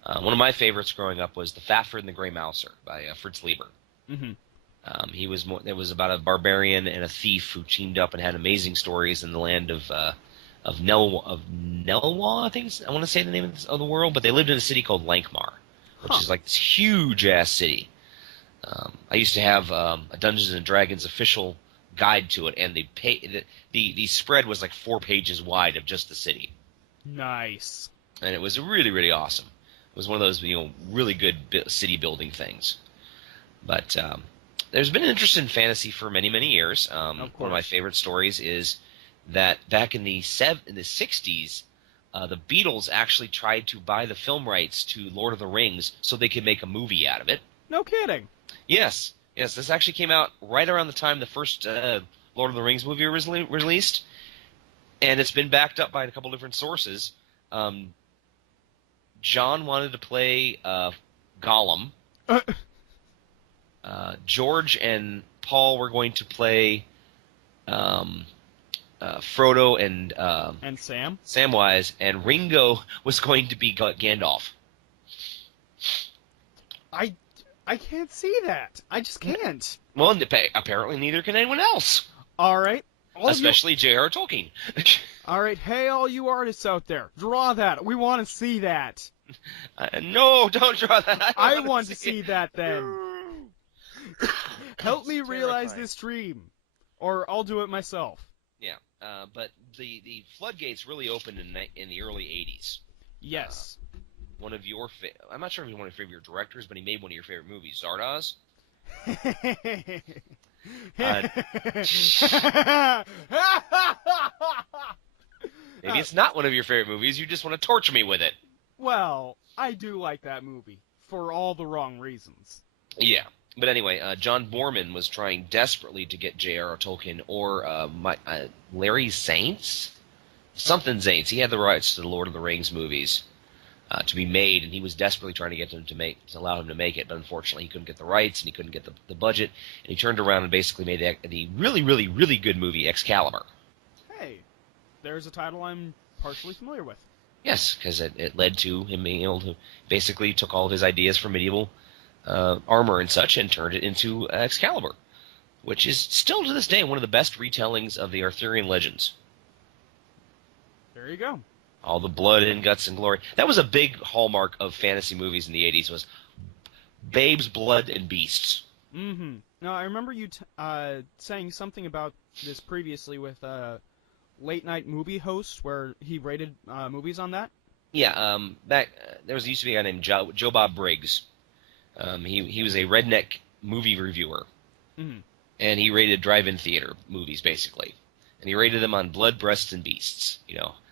of my favorites growing up was The Fafhrd and the Grey Mouser by Fritz Leiber. Mm-hmm. It was about a barbarian and a thief who teamed up and had amazing stories in the land of Nelwa, I want to say the name of the world, but they lived in a city called Lankmar, which is like this huge-ass city. I used to have a Dungeons and Dragons official guide to it, and the spread was like 4 pages wide of just the city. Nice. And it was really, really awesome. It was one of those really good city building things. But there's been an interest in fantasy for many, many years. One of my favorite stories is that back in the 60s, the Beatles actually tried to buy the film rights to Lord of the Rings so they could make a movie out of it. No kidding. Yes. This actually came out right around the time the first Lord of the Rings movie was released, and it's been backed up by a couple different sources. John wanted to play Gollum. George and Paul were going to play Frodo and Sam? Samwise, and Ringo was going to be Gandalf. I can't see that. I just can't. Well, apparently neither can anyone else. All right. Especially J.R. Tolkien. All right. Hey, all you artists out there, draw that. We want to see that. No, don't draw that. I want to see that then. Help me realize this dream, or I'll do it myself. Yeah, but the floodgates really opened in the early 80s. Yes. One of your I'm not sure if he's one of your favorite directors, but he made one of your favorite movies, Zardoz. Maybe it's not one of your favorite movies. You just want to torture me with it. Well, I do like that movie for all the wrong reasons. Yeah, but anyway, John Borman was trying desperately to get J.R.R. Tolkien or Larry Zaintz, something Zaintz. He had the rights to the Lord of the Rings movies. To be made, and he was desperately trying to get them to allow him to make it, but unfortunately he couldn't get the rights and he couldn't get the budget, and he turned around and basically made the really, really, really good movie Excalibur. Hey, there's a title I'm partially familiar with. Yes, because it led to him being able to basically took all of his ideas from medieval armor and such and turned it into Excalibur, which is still to this day one of the best retellings of the Arthurian legends. There you go. All the blood and guts and glory. That was a big hallmark of fantasy movies in the 80s was babes, blood, and beasts. Mm-hmm. Now, I remember you saying something about this previously with late night movie host, where he rated movies on that. Yeah, back there used to be a guy named Joe Bob Briggs. He was a redneck movie reviewer, Mm-hmm. and he rated drive-in theater movies basically, and he rated them on blood, breasts, and beasts.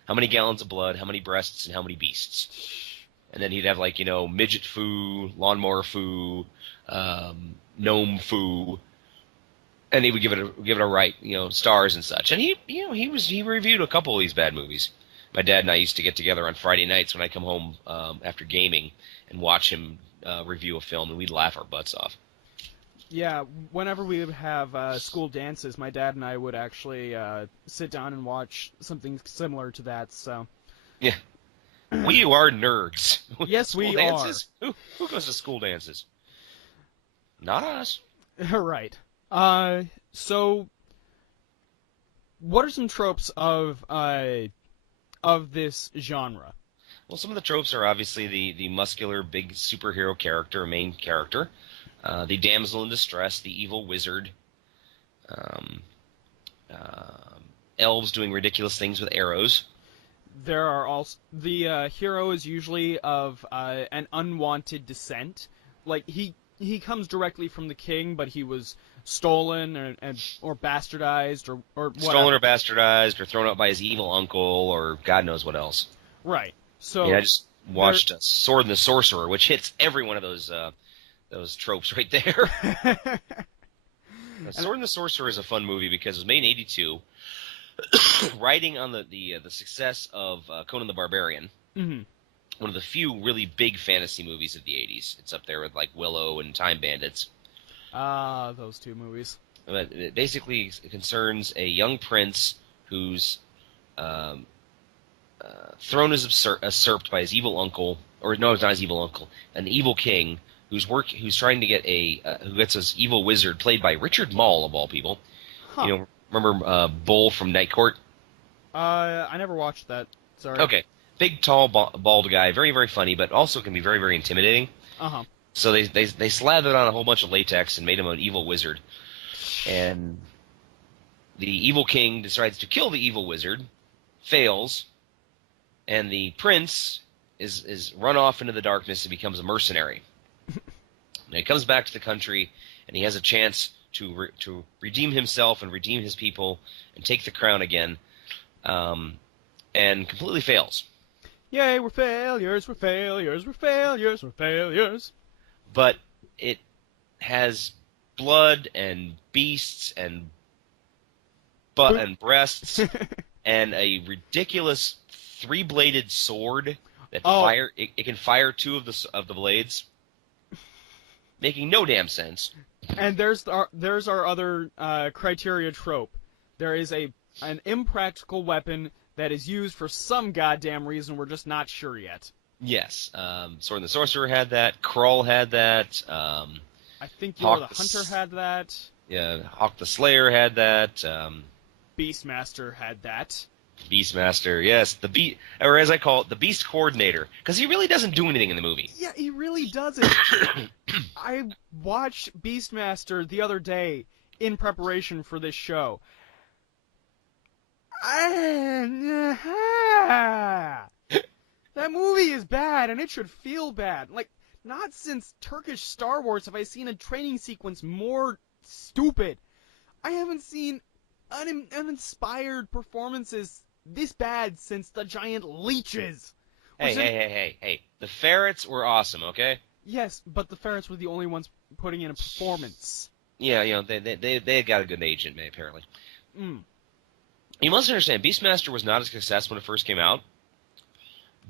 How many gallons of blood, how many breasts, and how many beasts. And then he'd have midget foo, lawnmower foo, gnome foo, and he would give it a right, stars and such. And he reviewed a couple of these bad movies. My dad and I used to get together on Friday nights when I come home after gaming and watch him review a film, and we'd laugh our butts off. Yeah, whenever we would have school dances, my dad and I would actually sit down and watch something similar to that. So. Yeah, we are nerds. Yes, school we dances? Who goes to school dances? Not us. are. Right. So, what are some tropes of this genre? Well, some of the tropes are obviously the muscular, big superhero character, main character, the damsel in distress, the evil wizard, elves doing ridiculous things with arrows. There are also the hero is usually of an unwanted descent. Like he comes directly from the king, but he was stolen or bastardized or whatever. Stolen or bastardized or thrown out by his evil uncle or God knows what else. Right. So I just watched Sword and the Sorcerer, which hits every one of those tropes right there. Sword and the Sorcerer is a fun movie because it was made in '82, riding on the success of Conan the Barbarian. Mm-hmm. One of the few really big fantasy movies of the '80s. It's up there with Willow and Time Bandits. Those two movies. But it basically concerns a young prince whose throne is usurped by his evil uncle, or no, it's not his evil uncle, an evil king who's trying to get who gets his evil wizard played by Richard Mall of all people. Huh. Remember Bull from Night Court? I never watched that. Sorry. Okay, big, tall, bald guy, very, very funny, but also can be very, very intimidating. Uh-huh. So they slathered on a whole bunch of latex and made him an evil wizard. And the evil king decides to kill the evil wizard, fails, and the prince is run off into the darkness and becomes a mercenary. Now he comes back to the country, and he has a chance to redeem himself and redeem his people and take the crown again, and completely fails. Yay, we're failures, we're failures, we're failures, we're failures. But it has blood and beasts and butt and breasts and a ridiculous three-bladed sword that it can fire two of the blades, making no damn sense. And there's our other criteria trope. There is an impractical weapon that is used for some goddamn reason we're just not sure yet. Yes, Sword and the Sorcerer had that. Krull had that. I think Yor the Hunter had that. Yeah, Hawk the Slayer had that. Beastmaster had that. Beastmaster, yes, or as I call it, the Beast Coordinator, because he really doesn't do anything in the movie. Yeah, he really doesn't. I watched Beastmaster the other day in preparation for this show. That movie is bad, and it should feel bad. Not since Turkish Star Wars have I seen a training sequence more stupid. I haven't seen uninspired performances this bad since the giant leeches. Hey. The ferrets were awesome, okay? Yes, but the ferrets were the only ones putting in a performance. Yeah, they got a good agent, apparently. Mm. You must understand, Beastmaster was not a success when it first came out,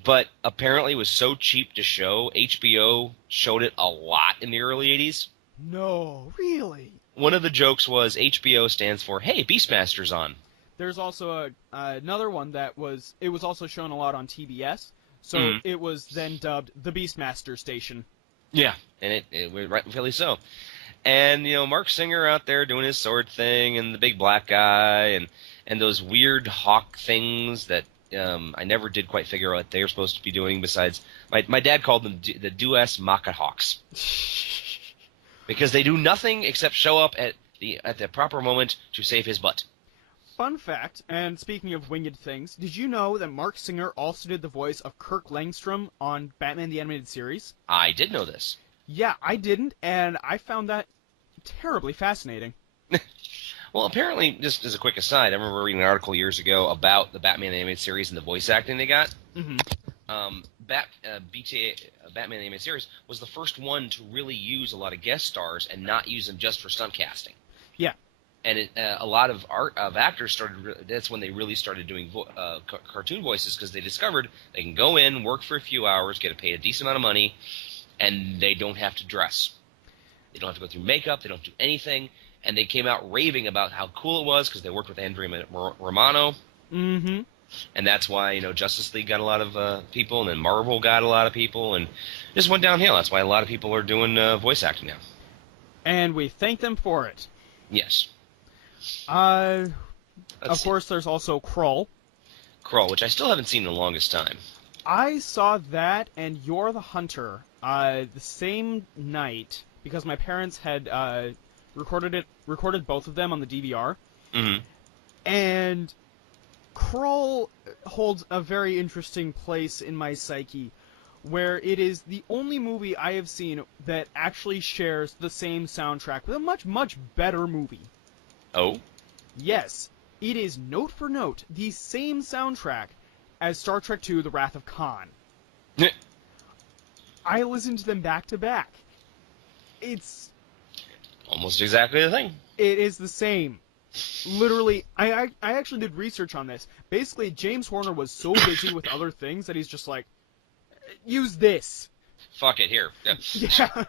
but apparently it was so cheap to show, HBO showed it a lot in the early 80s. No, really? One of the jokes was HBO stands for, hey, Beastmaster's on. There's also another one that was also shown a lot on TBS, so it was then dubbed the Beastmaster Station. Yeah, and it was rightfully so. And, Mark Singer out there doing his sword thing, and the big black guy, and those weird hawk things that I never did quite figure out what they were supposed to be doing besides... My dad called them the Dues Maca Hawks. Because they do nothing except show up at the proper moment to save his butt. Fun fact, and speaking of winged things, did you know that Mark Singer also did the voice of Kirk Langstrom on Batman the Animated Series? I did know this. Yeah, I didn't, and I found that terribly fascinating. Well, apparently, just as a quick aside, I remember reading an article years ago about the Batman the Animated Series and the voice acting they got. Mm-hmm. Batman the Animated Series was the first one to really use a lot of guest stars and not use them just for stunt casting. Yeah. And a lot of actors started. That's when they really started doing cartoon voices, because they discovered they can go in, work for a few hours, get paid a decent amount of money, and they don't have to dress. They don't have to go through makeup. They don't do anything. And they came out raving about how cool it was because they worked with Andrea Romano. Mm-hmm. And that's why Justice League got a lot of people, and then Marvel got a lot of people, and it just went downhill. That's why a lot of people are doing voice acting now. And we thank them for it. Yes. Of course, there's also Krull. Krull, which I still haven't seen in the longest time. I saw that and You're the Hunter the same night because my parents had recorded both of them on the DVR. Mm-hmm. And Krull holds a very interesting place in my psyche, where it is the only movie I have seen that actually shares the same soundtrack with a much, much better movie. Oh? Yes, it is note for note the same soundtrack as Star Trek II: The Wrath of Khan. I listened to them back to back. It's almost exactly the thing. It is the same. Literally, I actually did research on this. Basically, James Horner was so busy with other things that he's just like, use this. Fuck it, here. Yeah.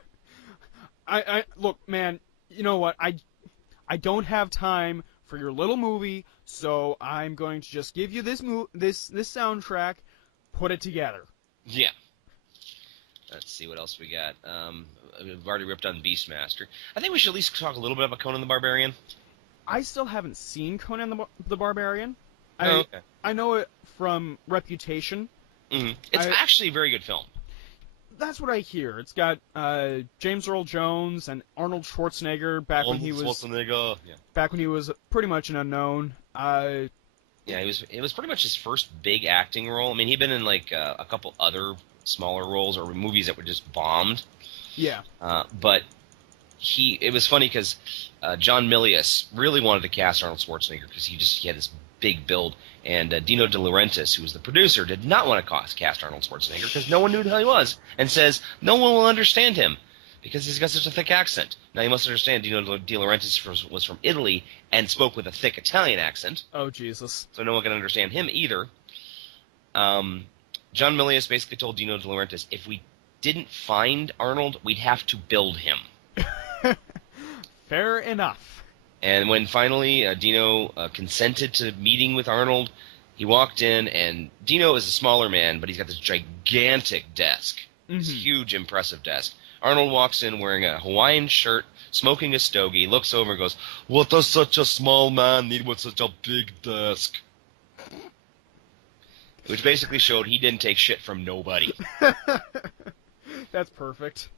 Look, man, you know what? I don't have time for your little movie, so I'm going to just give you this soundtrack, put it together. Yeah. Let's see what else we got. We've already ripped on Beastmaster. I think we should at least talk a little bit about Conan the Barbarian. I still haven't seen Conan the Barbarian. Okay. I know it from reputation. Mm-hmm. It's actually a very good film. That's what I hear. It's got James Earl Jones and Arnold Schwarzenegger back when he was pretty much an unknown. Yeah, it was pretty much his first big acting role. I mean, he'd been in like a couple other smaller roles or movies that were just bombed. Yeah. But it was funny because John Milius really wanted to cast Arnold Schwarzenegger because he had this big build, and Dino De Laurentiis, who was the producer, did not want to cast Arnold Schwarzenegger because no one knew who the hell he was, and says no one will understand him because he's got such a thick accent. Now you must understand, Dino De Laurentiis was from Italy and spoke with a thick Italian accent. Oh Jesus! So no one can understand him either. John Milius basically told Dino De Laurentiis, if we didn't find Arnold, we'd have to build him. Fair enough. And when finally Dino consented to meeting with Arnold, he walked in, and Dino is a smaller man, but he's got this gigantic desk. Mm-hmm. This huge, impressive desk. Arnold walks in wearing a Hawaiian shirt, smoking a stogie, looks over and goes, "What does such a small man need with such a big desk?" Which basically showed he didn't take shit from nobody. That's perfect.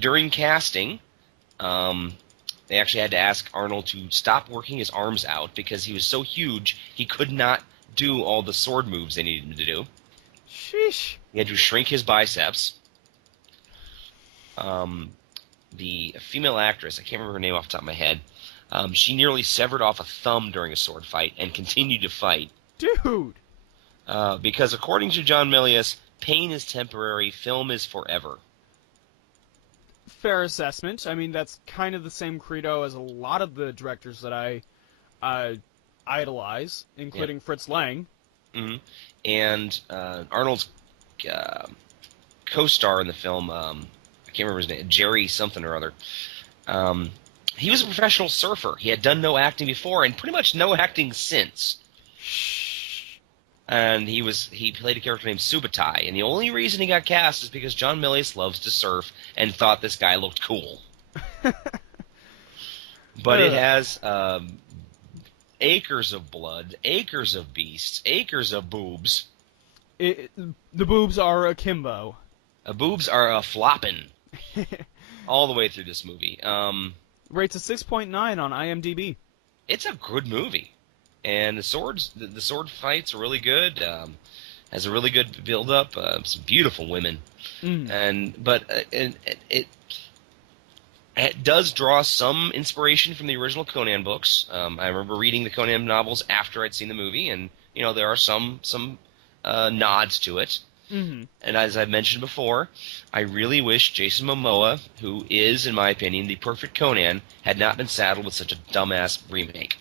During casting, they actually had to ask Arnold to stop working his arms out because he was so huge he could not do all the sword moves they needed him to do. Sheesh. He had to shrink his biceps. The female actress, I can't remember her name off the top of my head, she nearly severed off a thumb during a sword fight and continued to fight. Dude! Because according to John Milius, pain is temporary, film is forever. Fair assessment. I mean, that's kind of the same credo as a lot of the directors that I idolize, including Fritz Lang. Mm-hmm. And Arnold's co-star in the film, I can't remember his name, Jerry something or other, he was a professional surfer. He had done no acting before and pretty much no acting since. And he played a character named Subutai, and the only reason he got cast is because John Milius loves to surf and thought this guy looked cool. But it has acres of blood, acres of beasts, acres of boobs. The boobs are akimbo. Boobs are a flopping. all the way through this movie. Rates a 6.9 on IMDb. It's a good movie, and the sword fights are really good. Has a really good build up. Some beautiful women, but it does draw some inspiration from the original Conan books. I remember reading the Conan novels after I'd seen the movie, and there are some nods to it. Mm-hmm. And as I mentioned before, I really wish Jason Momoa, who is, in my opinion, the perfect Conan, had not been saddled with such a dumbass remake.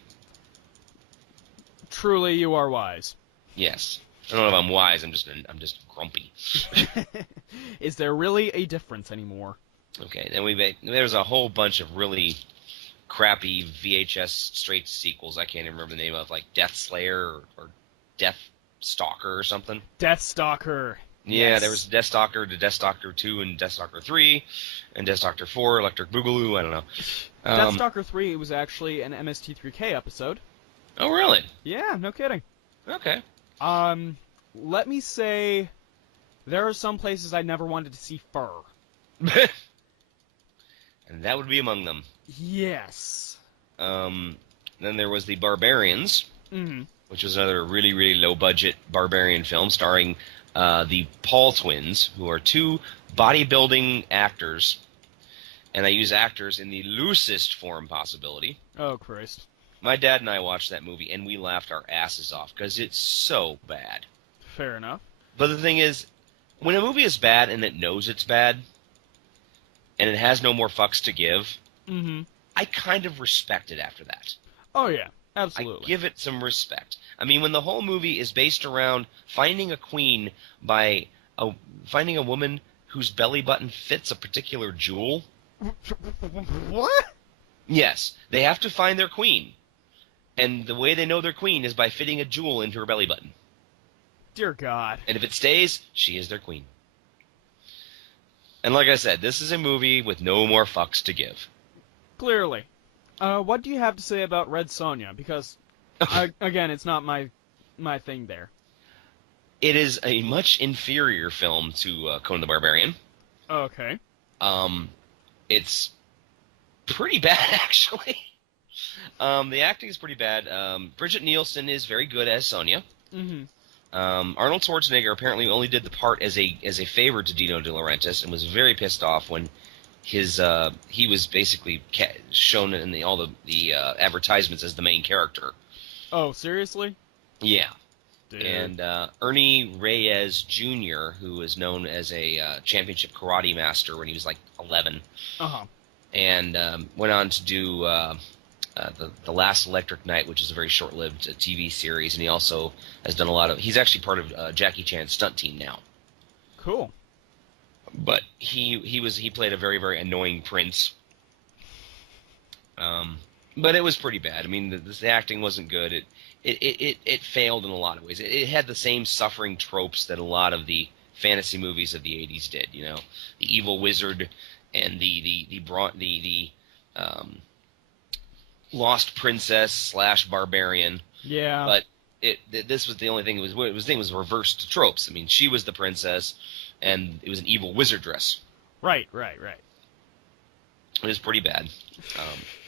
Truly, you are wise. Yes. I don't know if I'm wise. I'm just grumpy. Is there really a difference anymore? Okay. Then there's a whole bunch of really crappy VHS straight sequels. I can't even remember the name of, like Death Slayer or Death Stalker or something. Deathstalker. Yeah, Yes. there was Death Stalker to Death Stalker 2 and Death Stalker 3 and Death Stalker 4, Electric Boogaloo, I don't know. Deathstalker 3 was actually an MST3K episode. Oh, really? Yeah, no kidding. Okay. Let me say there are some places I never wanted to see fur. And that would be among them. Yes. Then there was the Barbarians, Mm-hmm. which was another really, really low-budget barbarian film starring the Paul twins, who are two bodybuilding actors, and I use actors in the loosest form possibility. Oh, Christ. My dad and I watched that movie, and we laughed our asses off, because it's so bad. Fair enough. But the thing is, when a movie is bad and it knows it's bad, and it has no more fucks to give, Mm-hmm. I kind of respect it after that. Oh, yeah. Absolutely. I give it some respect. I mean, when the whole movie is based around finding a queen by finding a woman whose belly button fits a particular jewel. What? Yes, they have to find their queen. And the way they know their queen is by fitting a jewel into her belly button. Dear God. And if it stays, she is their queen. And like I said, this is a movie with no more fucks to give. Clearly. What do you have to say about Red Sonja? Because, again, it's not my thing there. It is a much inferior film to Conan the Barbarian. Okay. It's pretty bad, actually. The acting is pretty bad. Bridget Nielsen is very good as Sonja. Mm-hmm. Arnold Schwarzenegger apparently only did the part as a favor to Dino De Laurentiis and was very pissed off when he was basically shown in all the advertisements as the main character. Oh, seriously? Yeah. Dude. And Ernie Reyes Jr., who is known as a championship karate master when he was like 11, Uh-huh. and went on to do the Last Electric Night, which is a very short-lived TV series, and he also has done a lot of. He's actually part of Jackie Chan's stunt team now. Cool. But he played a very, very annoying prince. But it was pretty bad. I mean, the acting wasn't good. It failed in a lot of ways. It had the same suffering tropes that a lot of the fantasy movies of the 80s did. The evil wizard and the lost princess / barbarian. Yeah. But this was the only thing. His thing was reversed tropes. I mean, she was the princess, and it was an evil wizard dress. Right. It was pretty bad.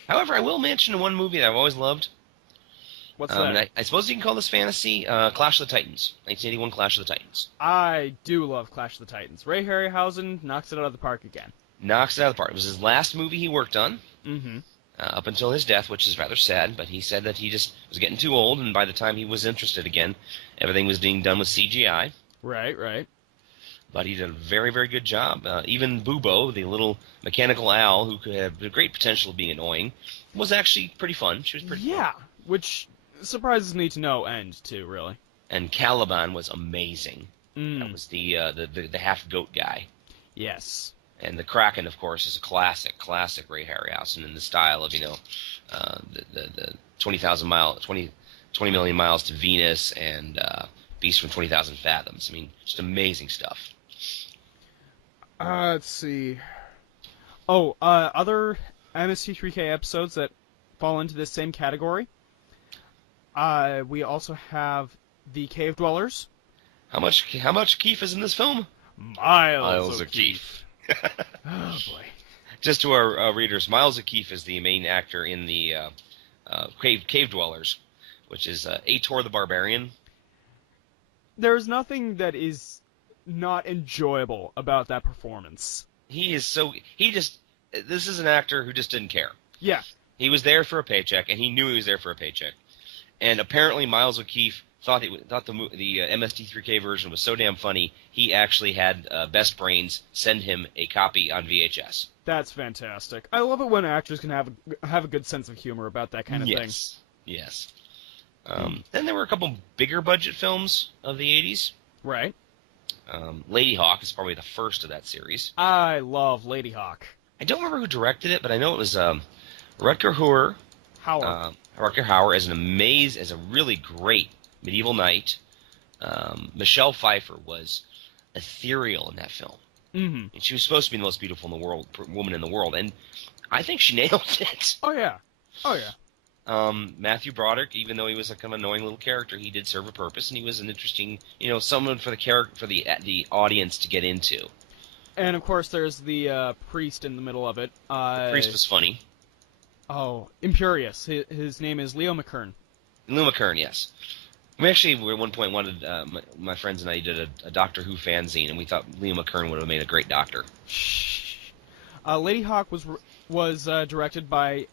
However, I will mention one movie that I've always loved. What's that? And I suppose you can call this fantasy. Clash of the Titans. 1981 Clash of the Titans. I do love Clash of the Titans. Ray Harryhausen knocks it out of the park again. Knocks it out of the park. It was his last movie he worked on. Mm-hmm. Up until his death, which is rather sad, but he said that he just was getting too old, and by the time he was interested again, everything was being done with CGI. Right. But he did a very, very good job. Even Bubo, the little mechanical owl, who could have the great potential of being annoying, was actually pretty fun. She was pretty fun. Yeah, which surprises me to no end, too, really. And Caliban was amazing. That was the half-goat guy. Yes. And the Kraken, of course, is a classic Ray Harryhausen in the style of, the 20 million miles to Venus and Beast from 20,000 Fathoms. I mean, just amazing stuff. Let's see. Oh, other MST3K episodes that fall into this same category. We also have the Cave Dwellers. How much Keef is in this film? Miles O'Keefe. Oh, boy. Just to our readers, Miles O'Keefe is the main actor in the Cave Dwellers, which is Ator the Barbarian. There's nothing that is not enjoyable about that performance. This is an actor who just didn't care. Yeah. He was there for a paycheck, and he knew he was there for a paycheck. And apparently Miles O'Keefe thought the MST3K version was so damn funny, he actually had Best Brains send him a copy on VHS. That's fantastic. I love it when actors can have a good sense of humor about that kind of thing. Yes. Then there were a couple bigger budget films of the 80s. Right. Lady Hawk is probably the first of that series. I love Lady Hawk. I don't remember who directed it, but I know it was Rutger Hauer. Rutger Hauer as a really great medieval knight. Michelle Pfeiffer was ethereal in that film. Mm-hmm. And she was supposed to be the most beautiful woman in the world, and I think she nailed it. Oh yeah. Matthew Broderick, even though he was a kind of annoying little character, he did serve a purpose, and he was an interesting, someone for the audience to get into. And of course, there's the priest in the middle of it. The priest was funny. Oh, Imperious. His name is Leo McKern. Leo McKern, yes. We actually, at one point, wanted my friends and I did a Doctor Who fanzine, and we thought Leo McKern would have made a great Doctor. Lady Hawk was directed by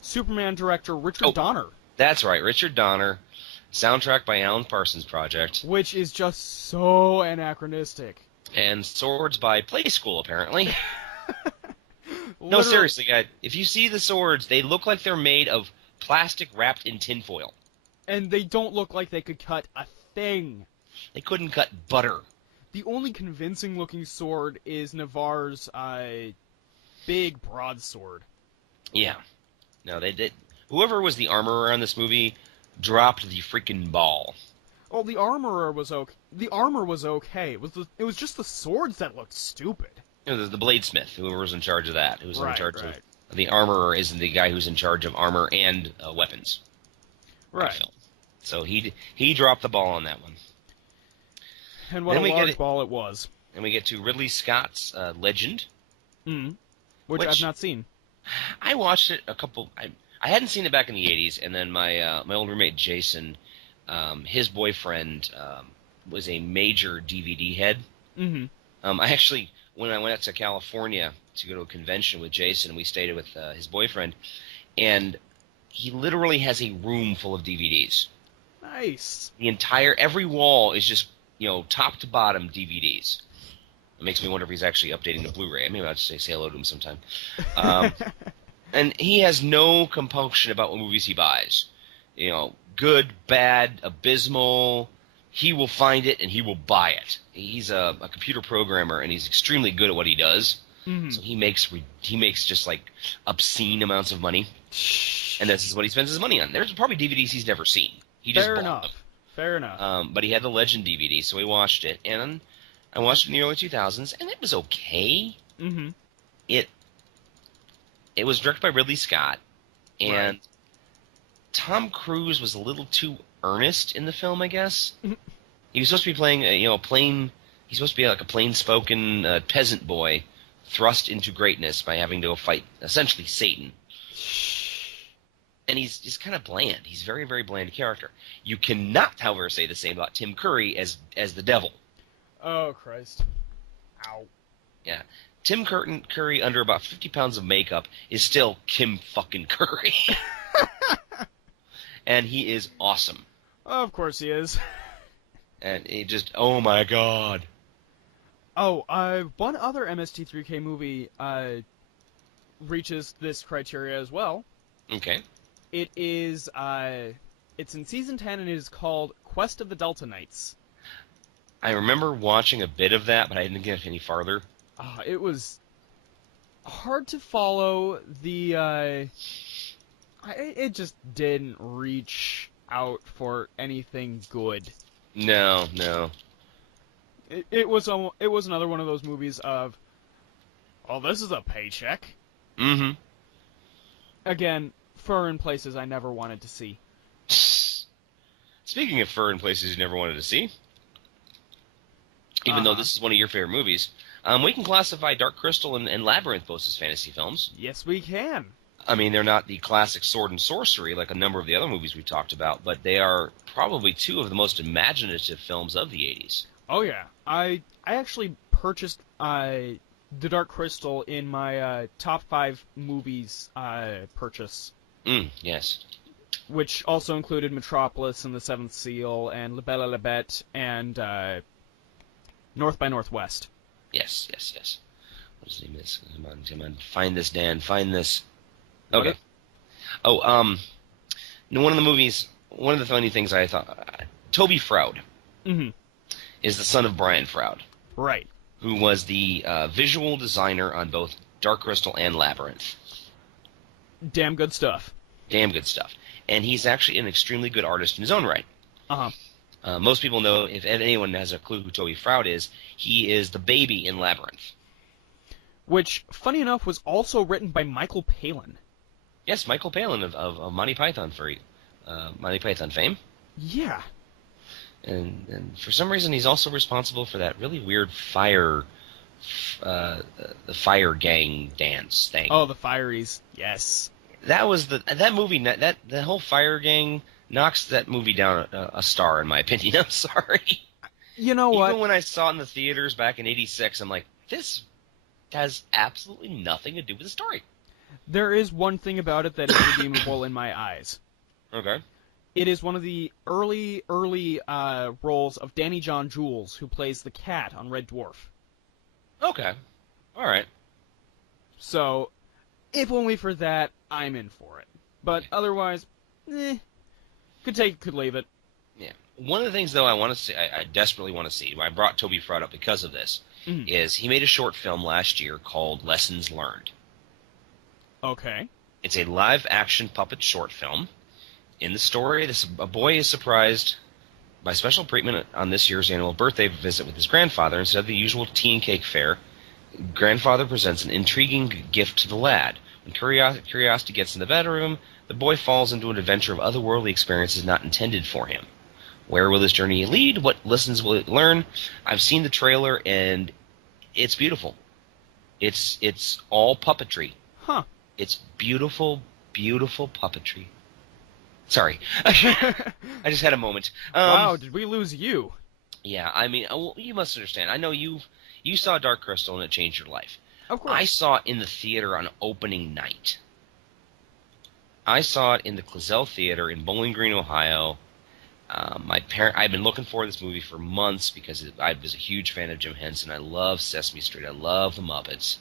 Superman director Richard Donner. That's right, Richard Donner. Soundtrack by Alan Parsons Project. Which is just so anachronistic. And swords by Play School, apparently. No, seriously, guys. If you see the swords, they look like they're made of plastic wrapped in tinfoil. And they don't look like they could cut a thing. They couldn't cut butter. The only convincing-looking sword is Navarre's big broadsword. Yeah. No, they did. Whoever was the armorer on this movie dropped the freaking ball. Well, the armorer was okay. The armor was okay. It was just the swords that looked stupid. The bladesmith, whoever was in charge of that, who was in charge of the armorer, is the guy who's in charge of armor and weapons. Right. So he dropped the ball on that one. And what a large ball it was. And we get to Ridley Scott's Legend. Which I've not seen. I watched it I hadn't seen it back in the 80s, and then my old roommate Jason, his boyfriend, was a major DVD head. Mm-hmm. I actually, when I went out to California to go to a convention with Jason, we stayed with his boyfriend, and he literally has a room full of DVDs. Nice. Every wall is just, top to bottom DVDs. It makes me wonder if he's actually updating the Blu-ray. Maybe I'll just say hello to him sometime. And he has no compunction about what movies he buys. Good, bad, abysmal. He will find it and he will buy it. He's a computer programmer and he's extremely good at what he does. Mm-hmm. So he makes just like obscene amounts of money. And this is what he spends his money on. There's probably DVDs he's never seen. He just bought them. Fair enough. But he had the Legend DVD, so we watched it. And I watched it in the early 2000s, and it was okay. Mm-hmm. It was directed by Ridley Scott, and Tom Cruise was a little too earnest in the film, I guess. Mm-hmm. He was supposed to be playing he's supposed to be like a plain-spoken peasant boy thrust into greatness by having to go fight, essentially, Satan. And he's just kind of bland. He's a very, very bland character. You cannot, however, say the same about Tim Curry as the devil. Oh, Christ. Ow. Yeah. Tim Curry, under about 50 pounds of makeup, is still Kim fucking Curry. And he is awesome. Of course he is. And it just, oh my god. Oh, one other MST3K movie reaches this criteria as well. Okay. It is, it's in Season 10, and it is called Quest of the Delta Knights. I remember watching a bit of that, but I didn't get any farther. It was hard to follow. It just didn't reach out for anything good. No. It was another one of those movies of, oh, this is a paycheck. Mm-hmm. Again, fur in places I never wanted to see. Speaking of fur in places you never wanted to see, even though this is one of your favorite movies, We can classify Dark Crystal and Labyrinth both as fantasy films. Yes, we can. I mean, they're not the classic sword and sorcery like a number of the other movies we've talked about, but they are probably two of the most imaginative films of the 80s. Oh yeah, I actually purchased The Dark Crystal in my top 5 movies purchase. Yes. Which also included Metropolis and The Seventh Seal and La Belle et la Bête and North by Northwest. Yes. What his name is? Come on. Find this, Dan. Find this. Okay. One of the funny things I thought, Toby Froud is the son of Brian Froud. Right. Who was the visual designer on both Dark Crystal and Labyrinth. Damn good stuff. And he's actually an extremely good artist in his own right. Most people know, if anyone has a clue who Toby Froud is, he is the baby in Labyrinth. Which, funny enough, was also written by Michael Palin. Yes, Michael Palin of Monty Python Monty Python fame. Yeah. And for some reason, he's also responsible for that really weird the fire gang dance thing. Oh, the Fireys. Yes. That was that movie. The whole fire gang knocks that movie down a star, in my opinion. I'm sorry. You know what? Even when I saw it in the theaters back in '86, I'm like, this has absolutely nothing to do with the story. There is one thing about it that is redeemable in my eyes. Okay. It is one of the early roles of Danny John Jules, who plays the cat on Red Dwarf. Okay. All right. So, if only for that, I'm in for it. But otherwise, could take it, could leave it. Yeah. One of the things, though, I desperately want to see, I brought Toby Froud up because of this, is he made a short film last year called Lessons Learned. Okay. It's a live-action puppet short film. In the story, a boy is surprised by special treatment on this year's annual birthday visit with his grandfather. Instead of the usual tea and cake fare, grandfather presents an intriguing gift to the lad. When curiosity gets in the bedroom, the boy falls into an adventure of otherworldly experiences not intended for him. Where will this journey lead? What lessons will it learn? I've seen the trailer, and it's beautiful. It's all puppetry. Huh. It's beautiful, beautiful puppetry. Sorry. I just had a moment. Wow, did we lose you? Yeah, I mean, you must understand. I know you saw Dark Crystal and it changed your life. Of course. I saw it in the theater on opening night. I saw it in the Clazelle Theater in Bowling Green, Ohio. I've been looking for this movie for months because I was a huge fan of Jim Henson. I love Sesame Street. I love the Muppets.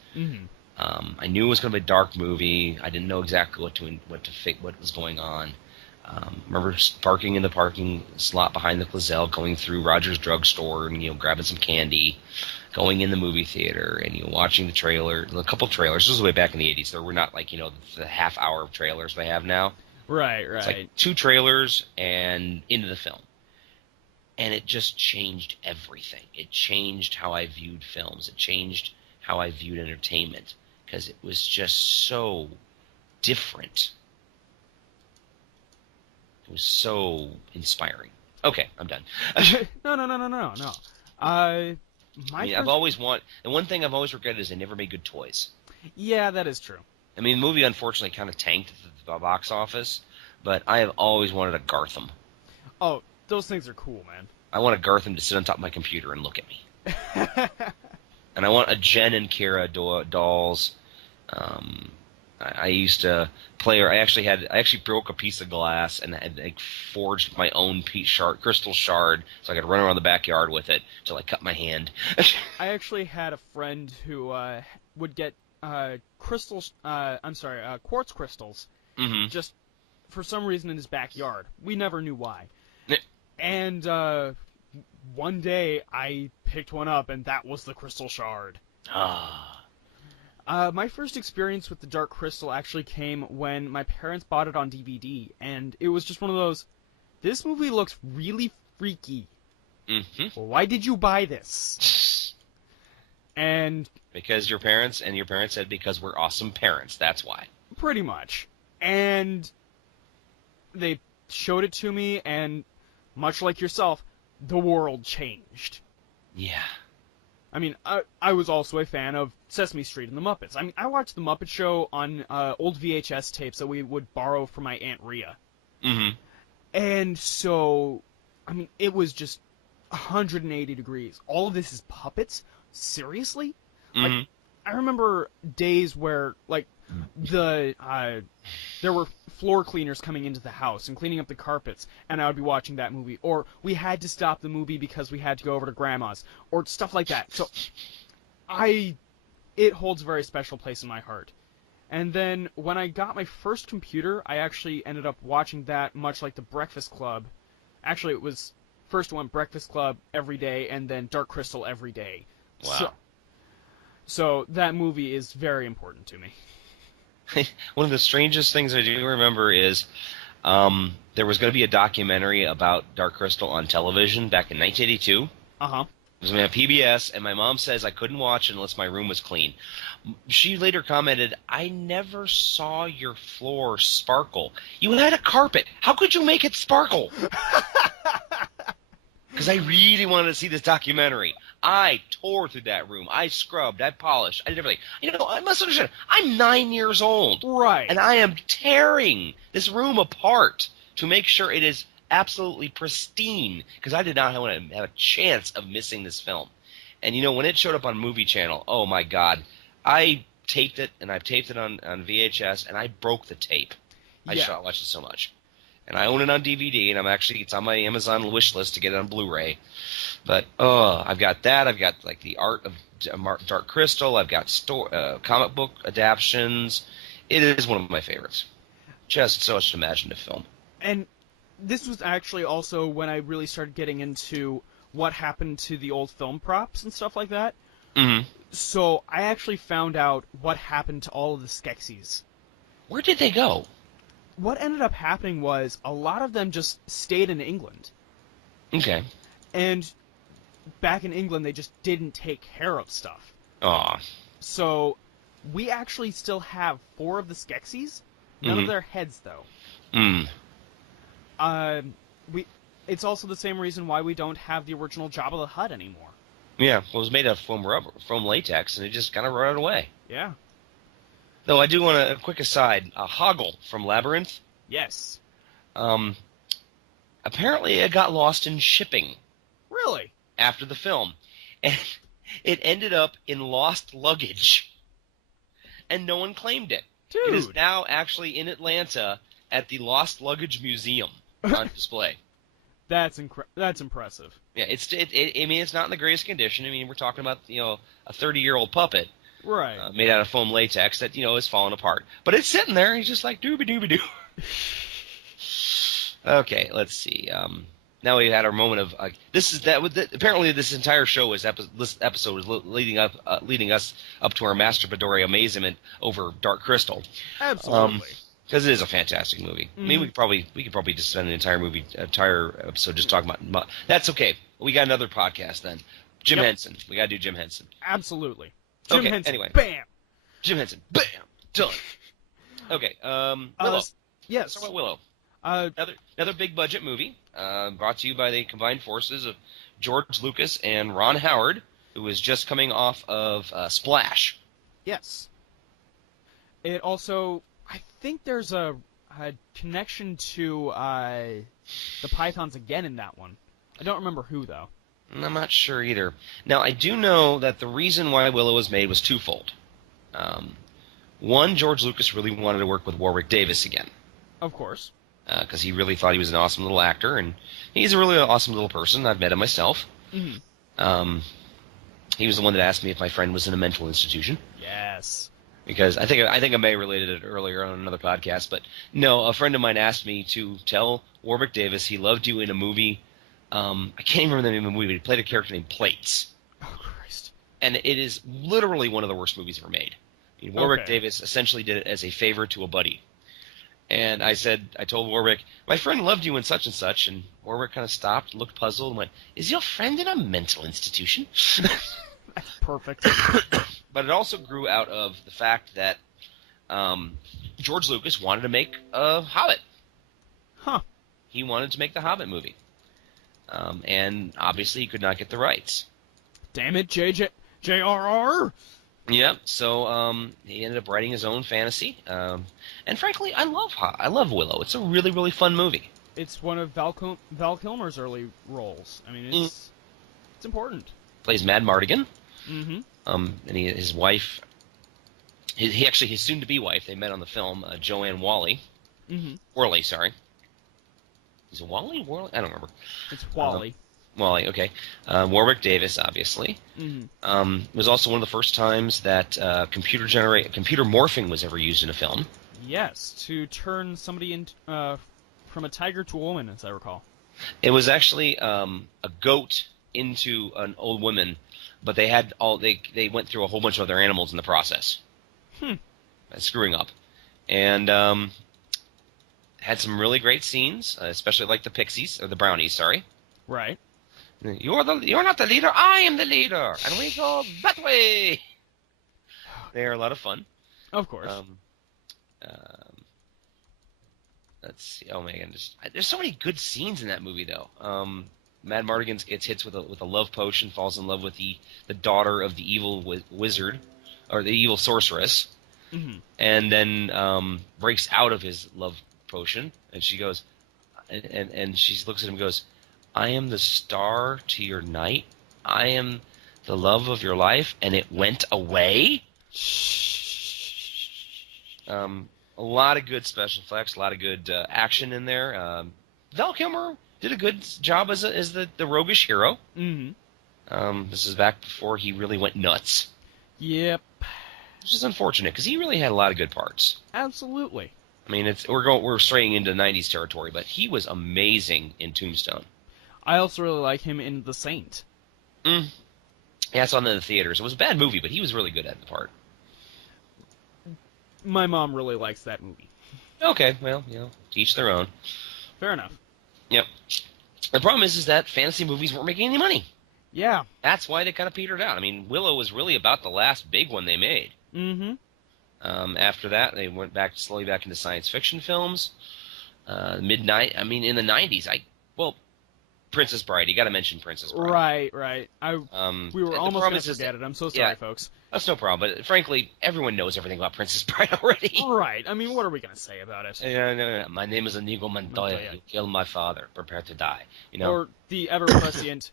I knew it was going to be a dark movie. I didn't know exactly what was going on. Remember parking in the parking slot behind the Clazelle, going through Rogers Drugstore and grabbing some candy, going in the movie theater and watching the trailer, a couple trailers. This was way back in the 80s. There were not like the half hour of trailers they have now. Right. It's like 2 trailers and into the film. And it just changed everything. It changed how I viewed films. It changed how I viewed entertainment because it was just so different. It was so inspiring. Okay, I'm done. No. I've always the one thing I've always regretted is they never made good toys. Yeah, that is true. I mean, the movie unfortunately kind of tanked at the box office, but I have always wanted a Gartham. Oh, those things are cool, man. I want a Gartham to sit on top of my computer and look at me. And I want a Jen and Kira dolls. I used to play her. I actually broke a piece of glass and I forged my own crystal shard so I could run around the backyard with it until I cut my hand. I actually had a friend who would get quartz crystals, just for some reason in his backyard. We never knew why. And one day I picked one up, and that was the crystal shard. My first experience with the Dark Crystal actually came when my parents bought it on DVD, and it was just one of those, this movie looks really freaky. Why did you buy this? And because your parents said because we're awesome parents, that's why. Pretty much. And they showed it to me, and much like yourself, the world changed. Yeah. I mean, I was also a fan of Sesame Street and the Muppets. I mean, I watched the Muppet Show on old VHS tapes that we would borrow from my Aunt Rhea. Mm-hmm. And so, I mean, it was just 180 degrees. All of this is puppets? Seriously? Mm-hmm. Like, I remember days where, like, there were floor cleaners coming into the house and cleaning up the carpets, and I would be watching that movie. Or we had to stop the movie because we had to go over to Grandma's, or stuff like that. So, it holds a very special place in my heart. And then, when I got my first computer, I actually ended up watching that much like The Breakfast Club. Actually, it was first one Breakfast Club every day, and then Dark Crystal every day. Wow. So that movie is very important to me. One of the strangest things I do remember is there was going to be a documentary about Dark Crystal on television back in 1982. Uh-huh. It was on PBS, and my mom says I couldn't watch it unless my room was clean. She later commented, I never saw your floor sparkle. You had a carpet. How could you make it sparkle? Because I really wanted to see this documentary. I tore through that room. I scrubbed. I polished. I did everything. You know, I must understand. I'm 9 years old. Right. And I am tearing this room apart to make sure it is absolutely pristine, because I did not want to have a chance of missing this film. And, you know, when it showed up on Movie Channel, oh, my God, I taped it, and I've taped it on VHS, and I broke the tape. I watched it so much. And I own it on DVD, and it's on my Amazon wish list to get it on Blu-ray. But, I've got that. I've got, like, the art of Dark Crystal. I've got comic book adaptions. It is one of my favorites. Just such an imaginative film. And this was actually also when I really started getting into what happened to the old film props and stuff like that. Mm-hmm. So I actually found out what happened to all of the Skeksis. Where did they go? What ended up happening was a lot of them just stayed in England. Okay. And back in England, they just didn't take care of stuff. Aw. So we actually still have 4 of the Skeksis. None of their heads, though. Mm. It's also the same reason why we don't have the original Jabba the Hutt anymore. Yeah, well, it was made of foam latex, and it just kind of rotted away. Yeah. Though I do want a quick aside. Hoggle from Labyrinth. Yes. Apparently it got lost in shipping. Really? After the film. And it ended up in lost luggage. And no one claimed it. Dude. It is now actually in Atlanta at the Lost Luggage Museum on display. That's impressive. Yeah, I mean, it's not in the greatest condition. I mean, we're talking about, you know, a 30-year-old puppet. Right. Made out of foam latex that, you know, is falling apart. But it's sitting there, and he's just like, dooby-dooby-doo. Okay, let's see. Now we had our moment of apparently this entire show this episode was leading us up to our masturbatory amazement over Dark Crystal. Absolutely. Because it is a fantastic movie. I mean, we could probably just spend an entire episode just talking about. That's okay. We got another podcast then. Jim Henson. We got to do Jim Henson. Absolutely. Jim Henson. Anyway. Bam. Jim Henson. Bam. Done. Okay. Willow. Yes. Let's talk about Willow. Another big budget movie, brought to you by the combined forces of George Lucas and Ron Howard, who was just coming off of Splash. Yes. It also, I think there's a connection to the Pythons again in that one. I don't remember who, though. I'm not sure either. Now, I do know that the reason why Willow was made was twofold. One, George Lucas really wanted to work with Warwick Davis again. Of course. Because he really thought he was an awesome little actor, and he's a really awesome little person. I've met him myself. Mm-hmm. He was the one that asked me if my friend was in a mental institution. Yes. Because I think I may have related it earlier on another podcast, but no, a friend of mine asked me to tell Warwick Davis he loved you in a movie. I can't even remember the name of the movie, but he played a character named Plates. Oh, Christ. And it is literally one of the worst movies ever made. I mean, Warwick Davis essentially did it as a favor to a buddy. And I told Warwick, my friend loved you in such and such, and Warwick kind of stopped, looked puzzled, and went, is your friend in a mental institution? That's perfect. But it also grew out of the fact that George Lucas wanted to make a Hobbit. Huh. He wanted to make the Hobbit movie. And obviously he could not get the rights. Damn it, J.J. J.R.R. Yep. So he ended up writing his own fantasy. And frankly, I love Willow. It's a really, really fun movie. It's one of Val Kilmer's early roles. I mean, it's important. Plays Mad Mardigan. Mm-hmm. And his wife, his soon-to-be wife, they met on the film, Joanne Whalley. Mm-hmm. Worley, sorry. Is it Whalley? Worley? I don't remember. It's Whalley. Whalley, okay. Warwick Davis, obviously. Mm-hmm. It was also one of the first times that computer morphing was ever used in a film. Yes, to turn somebody into from a tiger to a woman, as I recall. It was actually a goat into an old woman, but they had they went through a whole bunch of other animals in the process. Screwing up. And had some really great scenes, especially like the Pixies, or the Brownies, sorry. Right. You're not the leader, I am the leader, and we go that way. They are a lot of fun. Of course. Let's see. Oh man, there's so many good scenes in that movie, though. Mad Mardigan gets hit with a love potion, falls in love with the daughter of the evil wizard, or the evil sorceress, and then breaks out of his love potion, and she goes, and she looks at him and goes, "I am the star to your night. I am the love of your life," and it went away. A lot of good special effects, a lot of good action in there. Val Kilmer did a good job as the roguish hero. This is back before he really went nuts. Yep. Which is unfortunate because he really had a lot of good parts. Absolutely. I mean, we're straying into 90s territory, but he was amazing in Tombstone. I also really like him in The Saint. Yeah, I saw him in the theaters. It was a bad movie, but he was really good at the part. My mom really likes that movie. Okay, well, to each their own. Fair enough. Yep. The problem is that fantasy movies weren't making any money. Yeah. That's why they kind of petered out. I mean, Willow was really about the last big one they made. After that, they went slowly back into science fiction films. In the 90s, Princess Bride. You got to mention Princess Bride. Right. We were almost going to forget it. I'm so sorry, folks. That's no problem. But frankly, everyone knows everything about Princess Bride already. Right. I mean, what are we going to say about it? No. My name is Inigo Montoya. You killed my father. Prepare to die. Or the ever-prescient,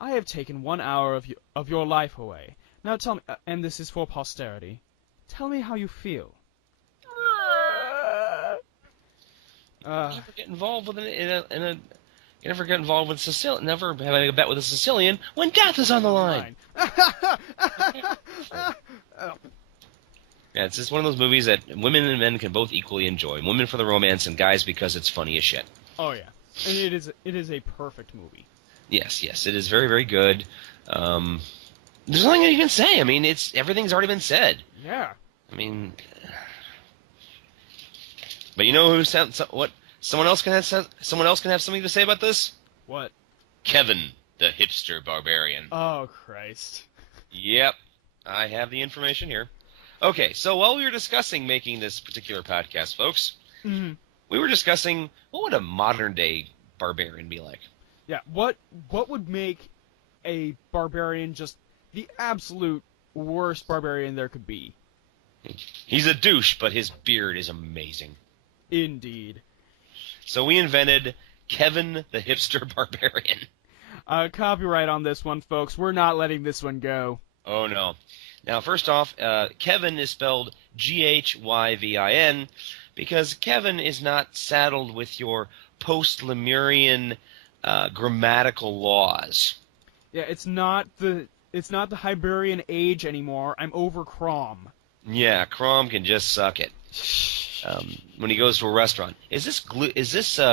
I have taken 1 hour of your life away. Now tell me, and this is for posterity, tell me how you feel. You never get involved with you never get involved with Sicilian. Never having a bet with a Sicilian when death is on the line. Yeah, it's just one of those movies that women and men can both equally enjoy. Women for the romance, and guys because it's funny as shit. Oh yeah, and it is a perfect movie. Yes, it is very, very good. There's nothing you can say. I mean, everything's already been said. Yeah. I mean, but you know who said what? Someone else can have something to say about this? What? Kevin, the hipster barbarian. Oh, Christ. Yep. I have the information here. Okay, so while we were discussing making this particular podcast, folks, we were discussing what would a modern-day barbarian be like? Yeah, what would make a barbarian just the absolute worst barbarian there could be? He's a douche, but his beard is amazing. Indeed. So we invented Kevin the Hipster Barbarian. Copyright on this one, folks. We're not letting this one go. Oh, no. Now, first off, Kevin is spelled G-H-Y-V-I-N because Kevin is not saddled with your post-Lemurian grammatical laws. Yeah, it's not the Hyberian age anymore. I'm over Crom. Yeah, Crom can just suck it. When he goes to a restaurant, is this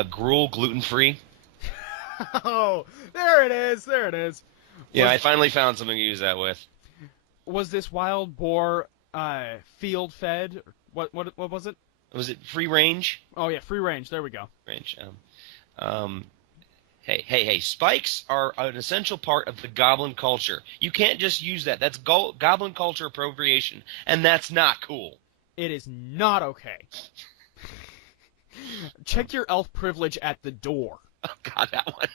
gruel gluten-free? Oh, there it is. Yeah, I finally found something to use that with. Was this wild boar field fed? What was it? Was it free range? Oh yeah, free range. There we go. Range. Hey! Spikes are an essential part of the goblin culture. You can't just use that. That's goblin culture appropriation, and that's not cool. It is not okay. Check your elf privilege at the door. Oh God, that one.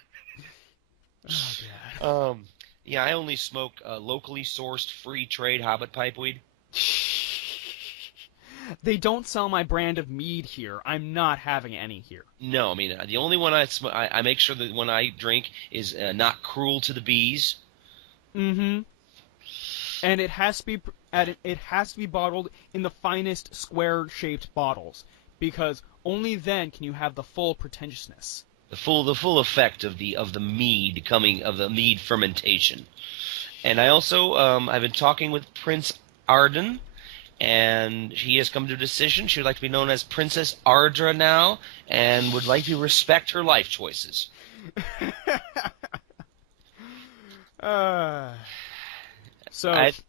Oh God. Yeah, I only smoke locally sourced free trade Hobbit pipeweed. They don't sell my brand of mead here. I'm not having any here. No, I mean the only one I make sure that when I drink is not cruel to the bees. Mm-hmm. And it has to be bottled in the finest square-shaped bottles, because only then can you have the full pretentiousness. The full effect of the mead coming of the mead fermentation. And I also I've been talking with Prince Arden, and he has come to a decision. She would like to be known as Princess Ardra now, and would like to respect her life choices.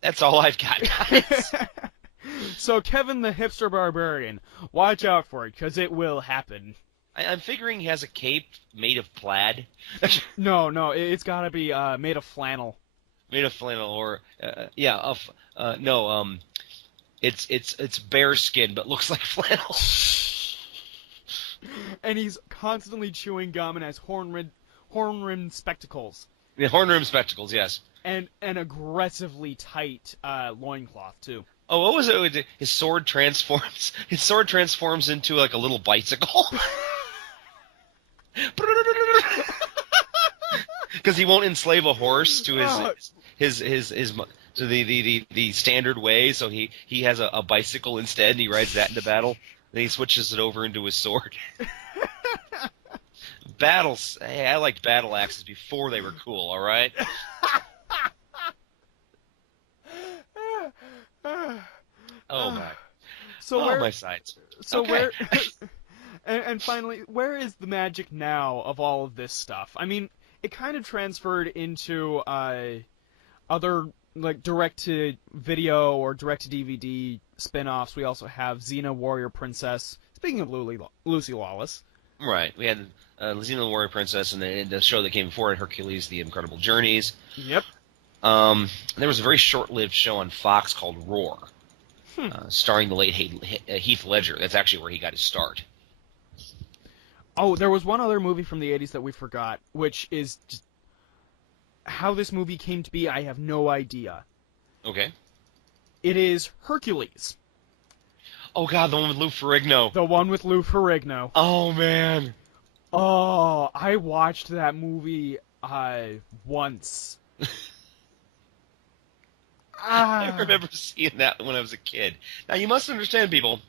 That's all I've got, guys. So Kevin the hipster barbarian, watch out for it, because it will happen. I'm figuring he has a cape made of plaid. No, it's got to be made of flannel. Made of flannel, or it's bear skin, but looks like flannel. And he's constantly chewing gum and has horn-rimmed spectacles. The horn-rimmed spectacles, yes. And an aggressively tight loincloth, too. Oh, what was it? His sword transforms. His sword transforms into like a little bicycle. Because he won't enslave a horse to to the standard way, so he has a bicycle instead, and he rides that into battle. Then he switches it over into his sword. Battles. Hey, I liked battle axes before they were cool. All right. Oh my. So where, my sides. So okay. where? And finally, where is the magic now of all of this stuff? I mean, it kind of transferred into other like direct-to-video or direct-to-DVD spin-offs. We also have Xena Warrior Princess. Speaking of Lucy Lawless. Right. We had Xena the Warrior Princess, and the show that came before it, Hercules: The Incredible Journeys. Yep. There was a very short-lived show on Fox called Roar, starring the late Heath Ledger. That's actually where he got his start. Oh, there was one other movie from the 80s that we forgot, which is just how this movie came to be. I have no idea. Okay. It is Hercules. Oh God, the one with Lou Ferrigno. The one with Lou Ferrigno. Oh man. Oh, I watched that movie once. I remember seeing that when I was a kid. Now you must understand, people.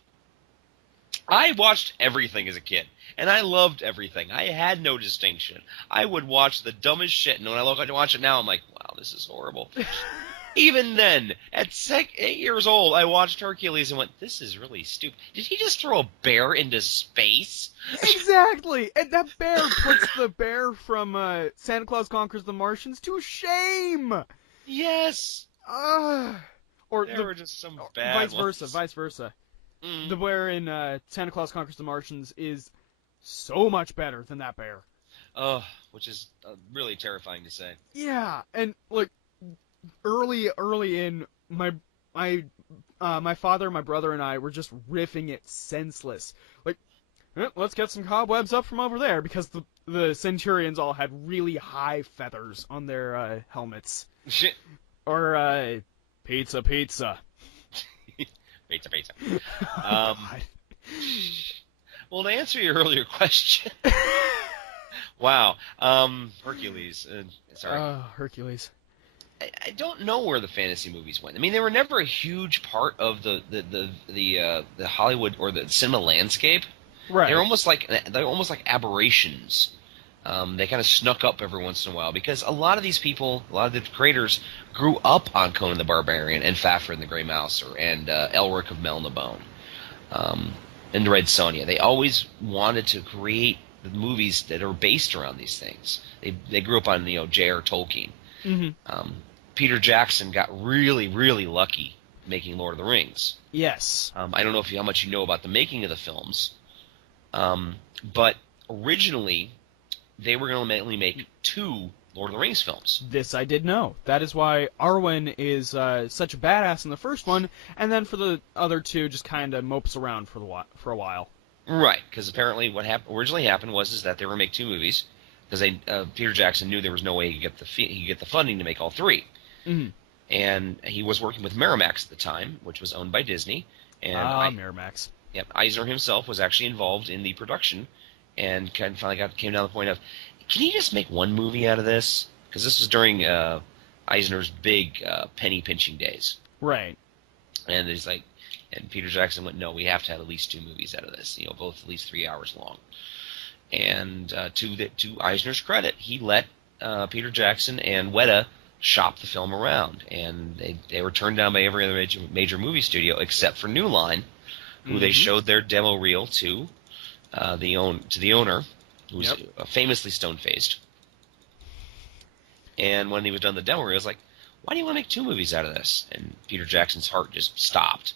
I watched everything as a kid, and I loved everything. I had no distinction. I would watch the dumbest shit, and when I watch it now, I'm like, wow, this is horrible. Even then, at 8 years old, I watched Hercules and went, this is really stupid. Did he just throw a bear into space? Exactly! And that bear puts the bear from Santa Claus Conquers the Martians to shame! Yes! Or there were just some bad vice versa. Mm. The bear in Santa Claus Conquers the Martians is so much better than that bear. Which is really terrifying to say. Yeah, and like early in my father, my brother, and I were just riffing it senseless. Like, let's get some cobwebs up from over there, because the Centurions all had really high feathers on their helmets. Shit. Or pizza. Pizza. Well, to answer your earlier question, wow, Hercules. Sorry, Hercules. I don't know where the fantasy movies went. I mean, they were never a huge part of the Hollywood or the cinema landscape. Right. They're almost like aberrations. They kind of snuck up every once in a while because a lot of these people, a lot of the creators, grew up on Conan the Barbarian and Fafhrd and the Grey Mouser and Elric of Mel and the Bone, and Red Sonja. They always wanted to create the movies that are based around these things. They grew up on J.R. Tolkien. Mm-hmm. Peter Jackson got really, really lucky making Lord of the Rings. Yes. I don't know how much you know about the making of the films, but originally they were going to only make 2 Lord of the Rings films. This I did know. That is why Arwen is such a badass in the first one, and then for the other 2 just kind of mopes around for a while. Right, because apparently what originally happened was that they were going to make 2 movies. because Peter Jackson knew there was no way he could get the funding to make all three. Mm-hmm. And he was working with Miramax at the time, which was owned by Disney. And Miramax. Yep, Eisner himself was actually involved in the production, and finally came down to the point of, can you just make one movie out of this? Because this was during Eisner's big penny pinching days. Right. And he's like, and Peter Jackson went, no, we have to have at least 2 movies out of this, both at least 3 hours long. And to Eisner's credit, he let Peter Jackson and Weta shop the film around, and they were turned down by every other major movie studio except for New Line, who they showed their demo reel to the owner, who's famously stone-faced. And when he was done the demo reel, he was like, why do you want to make 2 movies out of this? And Peter Jackson's heart just stopped.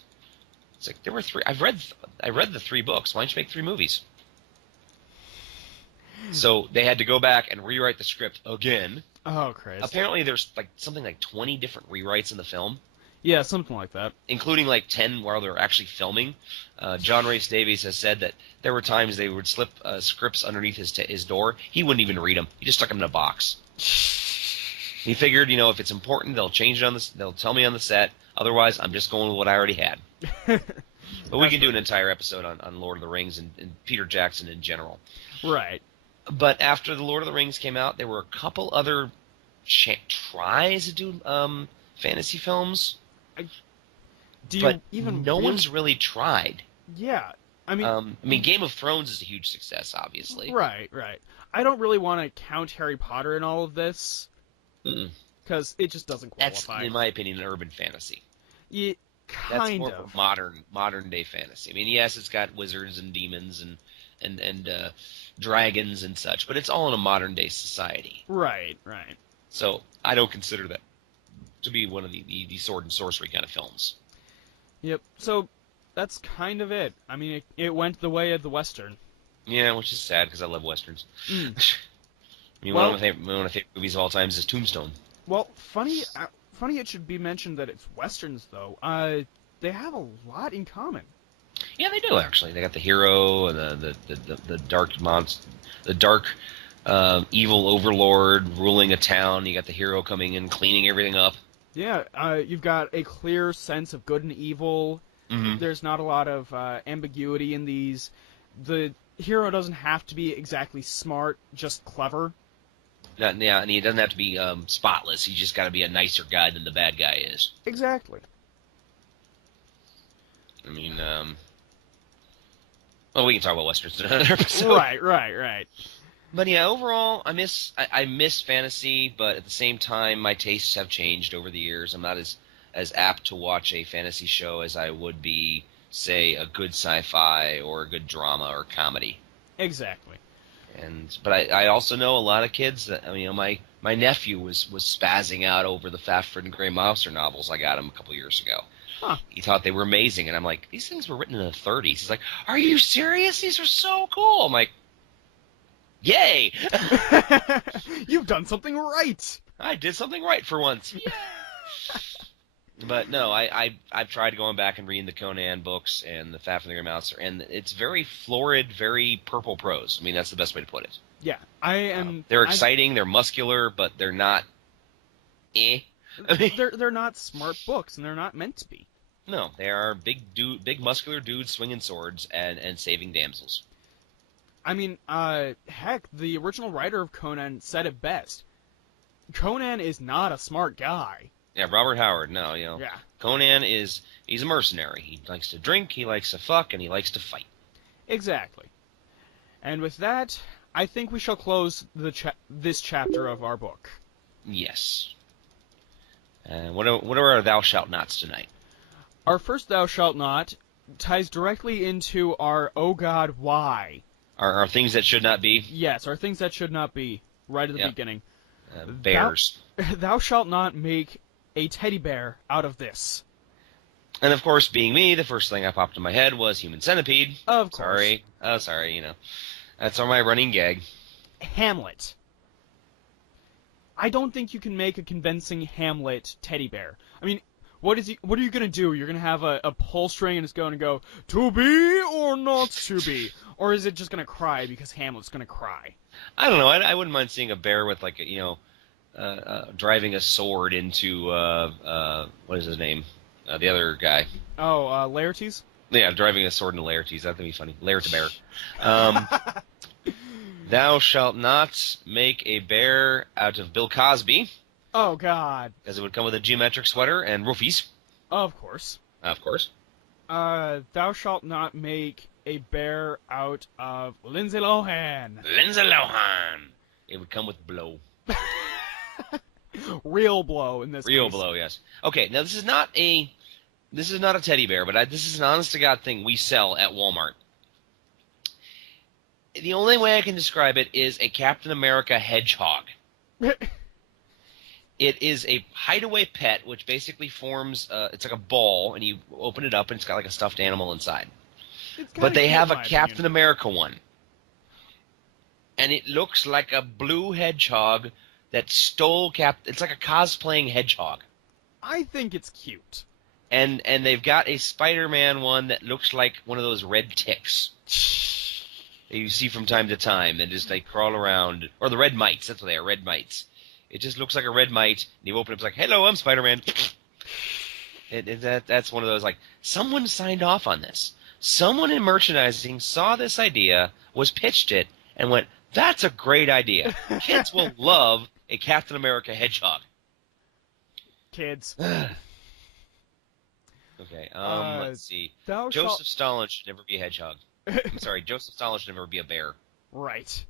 It's like, there were 3. I read the 3 books. Why don't you make 3 movies? So they had to go back and rewrite the script again. Oh, Christ. Apparently there's something like 20 different rewrites in the film. Yeah, something like that. Including 10 while they're actually filming. John Rhys Davies has said that there were times they would slip scripts underneath his door. He wouldn't even read them. He just stuck them in a box. He figured, if it's important, they'll change it they'll tell me on the set. Otherwise, I'm just going with what I already had. But we can do an entire episode on Lord of the Rings and Peter Jackson in general. Right. But after the Lord of the Rings came out, there were a couple other tries to do fantasy films. No one's really tried. Yeah. I mean, Game of Thrones is a huge success, obviously. Right. I don't really want to count Harry Potter in all of this, because it just doesn't qualify. That's, in my opinion, an urban fantasy. Yeah, That's more of a modern day fantasy. I mean, yes, it's got wizards and demons and dragons and such, but it's all in a modern day society. Right. So I don't consider that to be one of the sword and sorcery kind of films. Yep. So that's kind of it. I mean, it went the way of the Western. Yeah, which is sad because I love Westerns. I mean, one of my favorite movies of all time is Tombstone. Well, funny it should be mentioned that it's Westerns, though. They have a lot in common. Yeah, they do, actually. They got the hero, the dark monster, the dark evil overlord ruling a town. You got the hero coming in, cleaning everything up. Yeah, you've got a clear sense of good and evil. Mm-hmm. There's not a lot of ambiguity in these. The hero doesn't have to be exactly smart, just clever. Yeah, and he doesn't have to be spotless. He's just got to be a nicer guy than the bad guy is. Exactly. I mean, well, we can talk about Westerns in another episode. Right. But yeah, overall, I miss fantasy, but at the same time, my tastes have changed over the years. I'm not as apt to watch a fantasy show as I would be, say, a good sci-fi or a good drama or comedy. Exactly. But I also know a lot of kids that, my nephew was spazzing out over the Fafhrd and Grey Mouser novels I got him a couple years ago. Huh. He thought they were amazing, and I'm like, these things were written in the 30s. He's like, are you serious? These are so cool. I'm like, yay! You've done something right. I did something right for once. Yeah. But no, I've tried going back and reading the Conan books and the Fafhrd and the Grey Mouser, and it's very florid, very purple prose. I mean, that's the best way to put it. Yeah, they're exciting, they're muscular, but they're not. They're not smart books, and they're not meant to be. No, they are big muscular dudes swinging swords and saving damsels. I mean, heck, the original writer of Conan said it best. Conan is not a smart guy. Yeah, Robert Howard, no, Yeah. Conan he's a mercenary. He likes to drink, he likes to fuck, and he likes to fight. Exactly. And with that, I think we shall close this chapter of our book. Yes. What are our thou shalt nots tonight? Our first thou shalt not ties directly into our oh god, why? Our things that should not be? Yes, our things that should not be, right at the beginning. Bears. Thou shalt not make a teddy bear out of this. And of course, being me, the first thing that popped in my head was Human Centipede. Of course. Sorry. Oh, sorry, That's my running gag. Hamlet. I don't think you can make a convincing Hamlet teddy bear. I mean, what are you going to do? You're going to have a pull string and it's going to go, to be or not to be? Or is it just going to cry because Hamlet's going to cry? I don't know. I wouldn't mind seeing a bear with, like, driving a sword into, what is his name? The other guy. Oh, Laertes? Yeah, driving a sword into Laertes. That'd be funny. Laertes bear. Thou shalt not make a bear out of Bill Cosby. Oh, God. Because it would come with a geometric sweater and roofies. Of course. Of course. Thou shalt not make a bear out of Lindsay Lohan. Lindsay Lohan. It would come with blow. Real blow in this case. Real blow, yes. Okay, now this is not a teddy bear, but this is an honest-to-God thing we sell at Walmart. The only way I can describe it is a Captain America hedgehog. It is a hideaway pet, which basically forms, it's like a ball, and you open it up, and it's got like a stuffed animal inside. But they have a Captain America one. And it looks like a blue hedgehog that stole it's like a cosplaying hedgehog. I think it's cute. And they've got a Spider-Man one that looks like one of those red ticks that you see from time to time that just, like, crawl around. Or the red mites, that's what they are, red mites. It just looks like a red mite, and you open it up, it's like, hello, I'm Spider-Man. That's one of those, like, someone signed off on this. Someone in merchandising saw this idea, was pitched it, and went, that's a great idea. Kids will love a Captain America hedgehog. Kids. Okay, let's see. Joseph Stalin should never be a hedgehog. I'm sorry, Joseph Stalin should never be a bear. Right.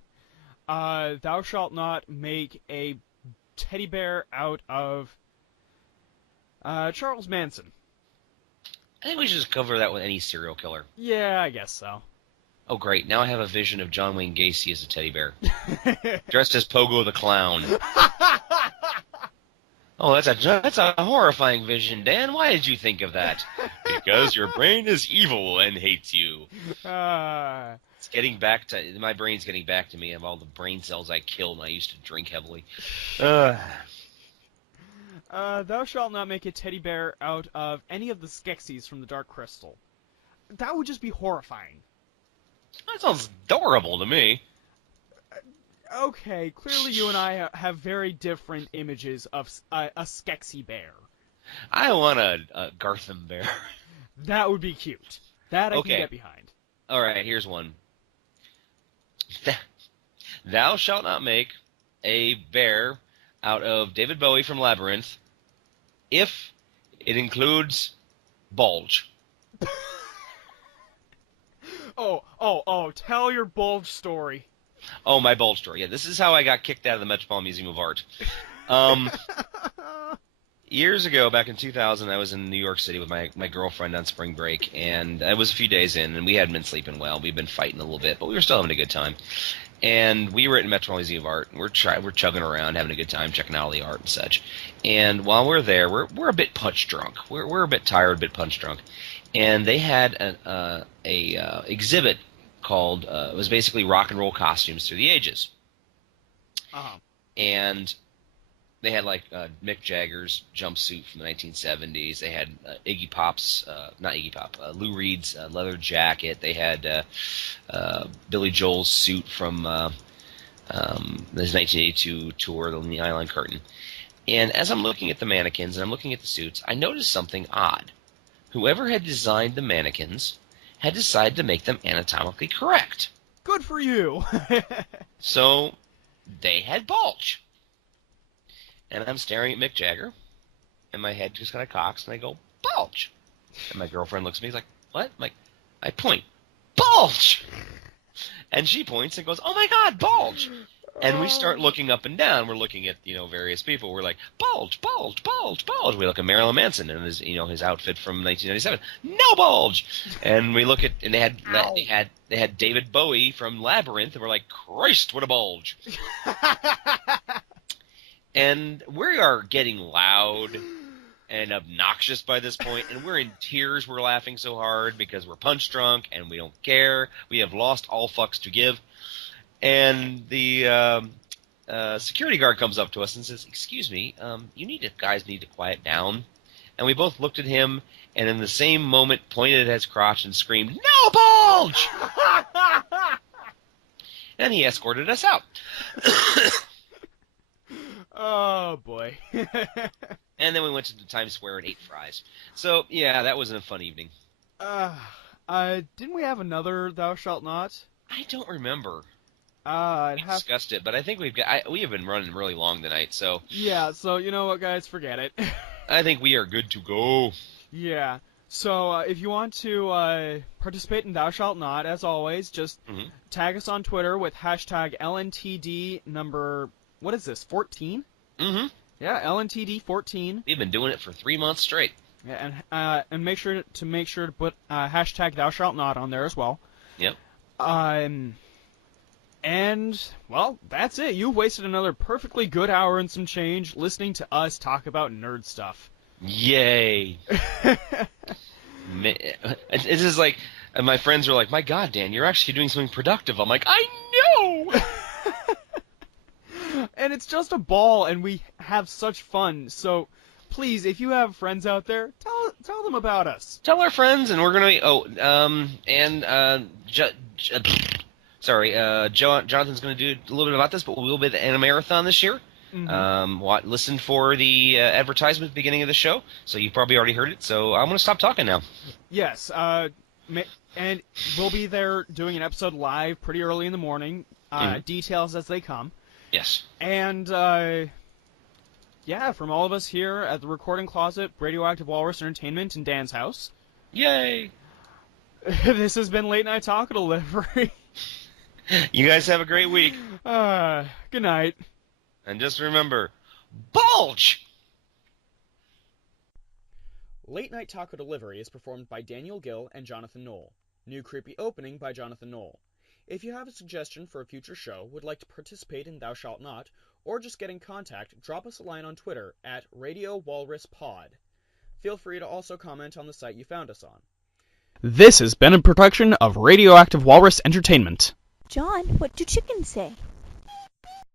Thou shalt not make a teddy bear out of Charles Manson. I think we should just cover that with any serial killer. Yeah, I guess so. Oh, great. Now I have a vision of John Wayne Gacy as a teddy bear. Dressed as Pogo the Clown. Oh, that's a horrifying vision, Dan. Why did you think of that? Because your brain is evil and hates you. It's getting back to... My brain's getting back to me of all the brain cells I killed when I used to drink heavily. Thou shalt not make a teddy bear out of any of the Skeksis from the Dark Crystal. That would just be horrifying. That sounds adorable to me. Okay, clearly you and I have very different images of a Skeksy bear. I want a Gartham bear. That would be cute. That I can get behind. All right, here's one. Thou shalt not make a bear out of David Bowie from Labyrinth if it includes bulge. Oh, tell your bulge story. Oh, my bulge story. Yeah, this is how I got kicked out of the Metropolitan Museum of Art. Years ago, back in 2000, I was in New York City with my girlfriend on spring break, and I was a few days in, and we hadn't been sleeping well. We'd been fighting a little bit, but we were still having a good time. And we were at the Metropolitan Museum of Art, and we're chugging around, having a good time, checking out all the art and such. And while we're there, we're a bit punch drunk. We're a bit tired, a bit punch drunk. And they had an exhibit called it was basically rock and roll costumes through the ages. Uh-huh. And they had like Mick Jagger's jumpsuit from the 1970s. They had Iggy Pop's not Iggy Pop, Lou Reed's leather jacket. They had Billy Joel's suit from his 1982 tour, the Island Curtain. And as I'm looking at the mannequins and I'm looking at the suits, I noticed something odd. Whoever had designed the mannequins had decided to make them anatomically correct. Good for you. So they had bulge. And I'm staring at Mick Jagger, and my head just kind of cocks, and I go, bulge. And my girlfriend looks at me, she's like, what? I'm like, I point, bulge. And she points and goes, oh my God, bulge. And we start looking up and down. We're looking at, various people. We're like, bulge, bulge, bulge, bulge. We look at Marilyn Manson and his outfit from 1997. No bulge. And we look at, and they had David Bowie from Labyrinth, and we're like, Christ, what a bulge. And we are getting loud and obnoxious by this point, and we're in tears. We're laughing so hard because we're punch drunk and we don't care. We have lost all fucks to give. And the security guard comes up to us and says, excuse me, guys need to quiet down. And we both looked at him, and in the same moment pointed at his crotch and screamed, no bulge! and he escorted us out. Oh, boy. And then we went to Times Square and ate fries. So, yeah, that wasn't a fun evening. Didn't we have another Thou Shalt Not? I don't remember. I'd We have... discussed it, but I think we have been running really long tonight, so... Yeah, so you know what, guys? Forget it. I think we are good to go. Yeah. So, if you want to participate in Thou Shalt Not, as always, just tag us on Twitter with hashtag LNTD number... What is this, 14? Mm-hmm. Yeah, LNTD14. We've been doing it for 3 months straight. Yeah, and make sure to put hashtag Thou Shalt Not on there as well. Yep. And, well, that's it. You've wasted another perfectly good hour and some change listening to us talk about nerd stuff. Yay. It's just like, my friends are like, my God, Dan, you're actually doing something productive. I'm like, I know! And it's just a ball, and we have such fun. So, please, if you have friends out there, tell them about us. Tell our friends, and we're gonna. Jonathan's gonna do a little bit about this, but we will be at the Animarathon this year. Mm-hmm. Listen for the advertisement at the beginning of the show, so you probably already heard it. So I'm gonna stop talking now. Yes. And we'll be there doing an episode live pretty early in the morning. Details as they come. Yes. And, yeah, from all of us here at the Recording Closet, Radioactive Walrus Entertainment in Dan's house. Yay! This has been Late Night Taco Delivery. You guys have a great week. Good night. And just remember, bulge! Late Night Taco Delivery is performed by Daniel Gill and Jonathan Knoll. New creepy opening by Jonathan Knoll. If you have a suggestion for a future show, would like to participate in Thou Shalt Not, or just get in contact, drop us a line on Twitter at Radio Walrus Pod. Feel free to also comment on the site you found us on. This has been a production of Radioactive Walrus Entertainment. John, what do chickens say?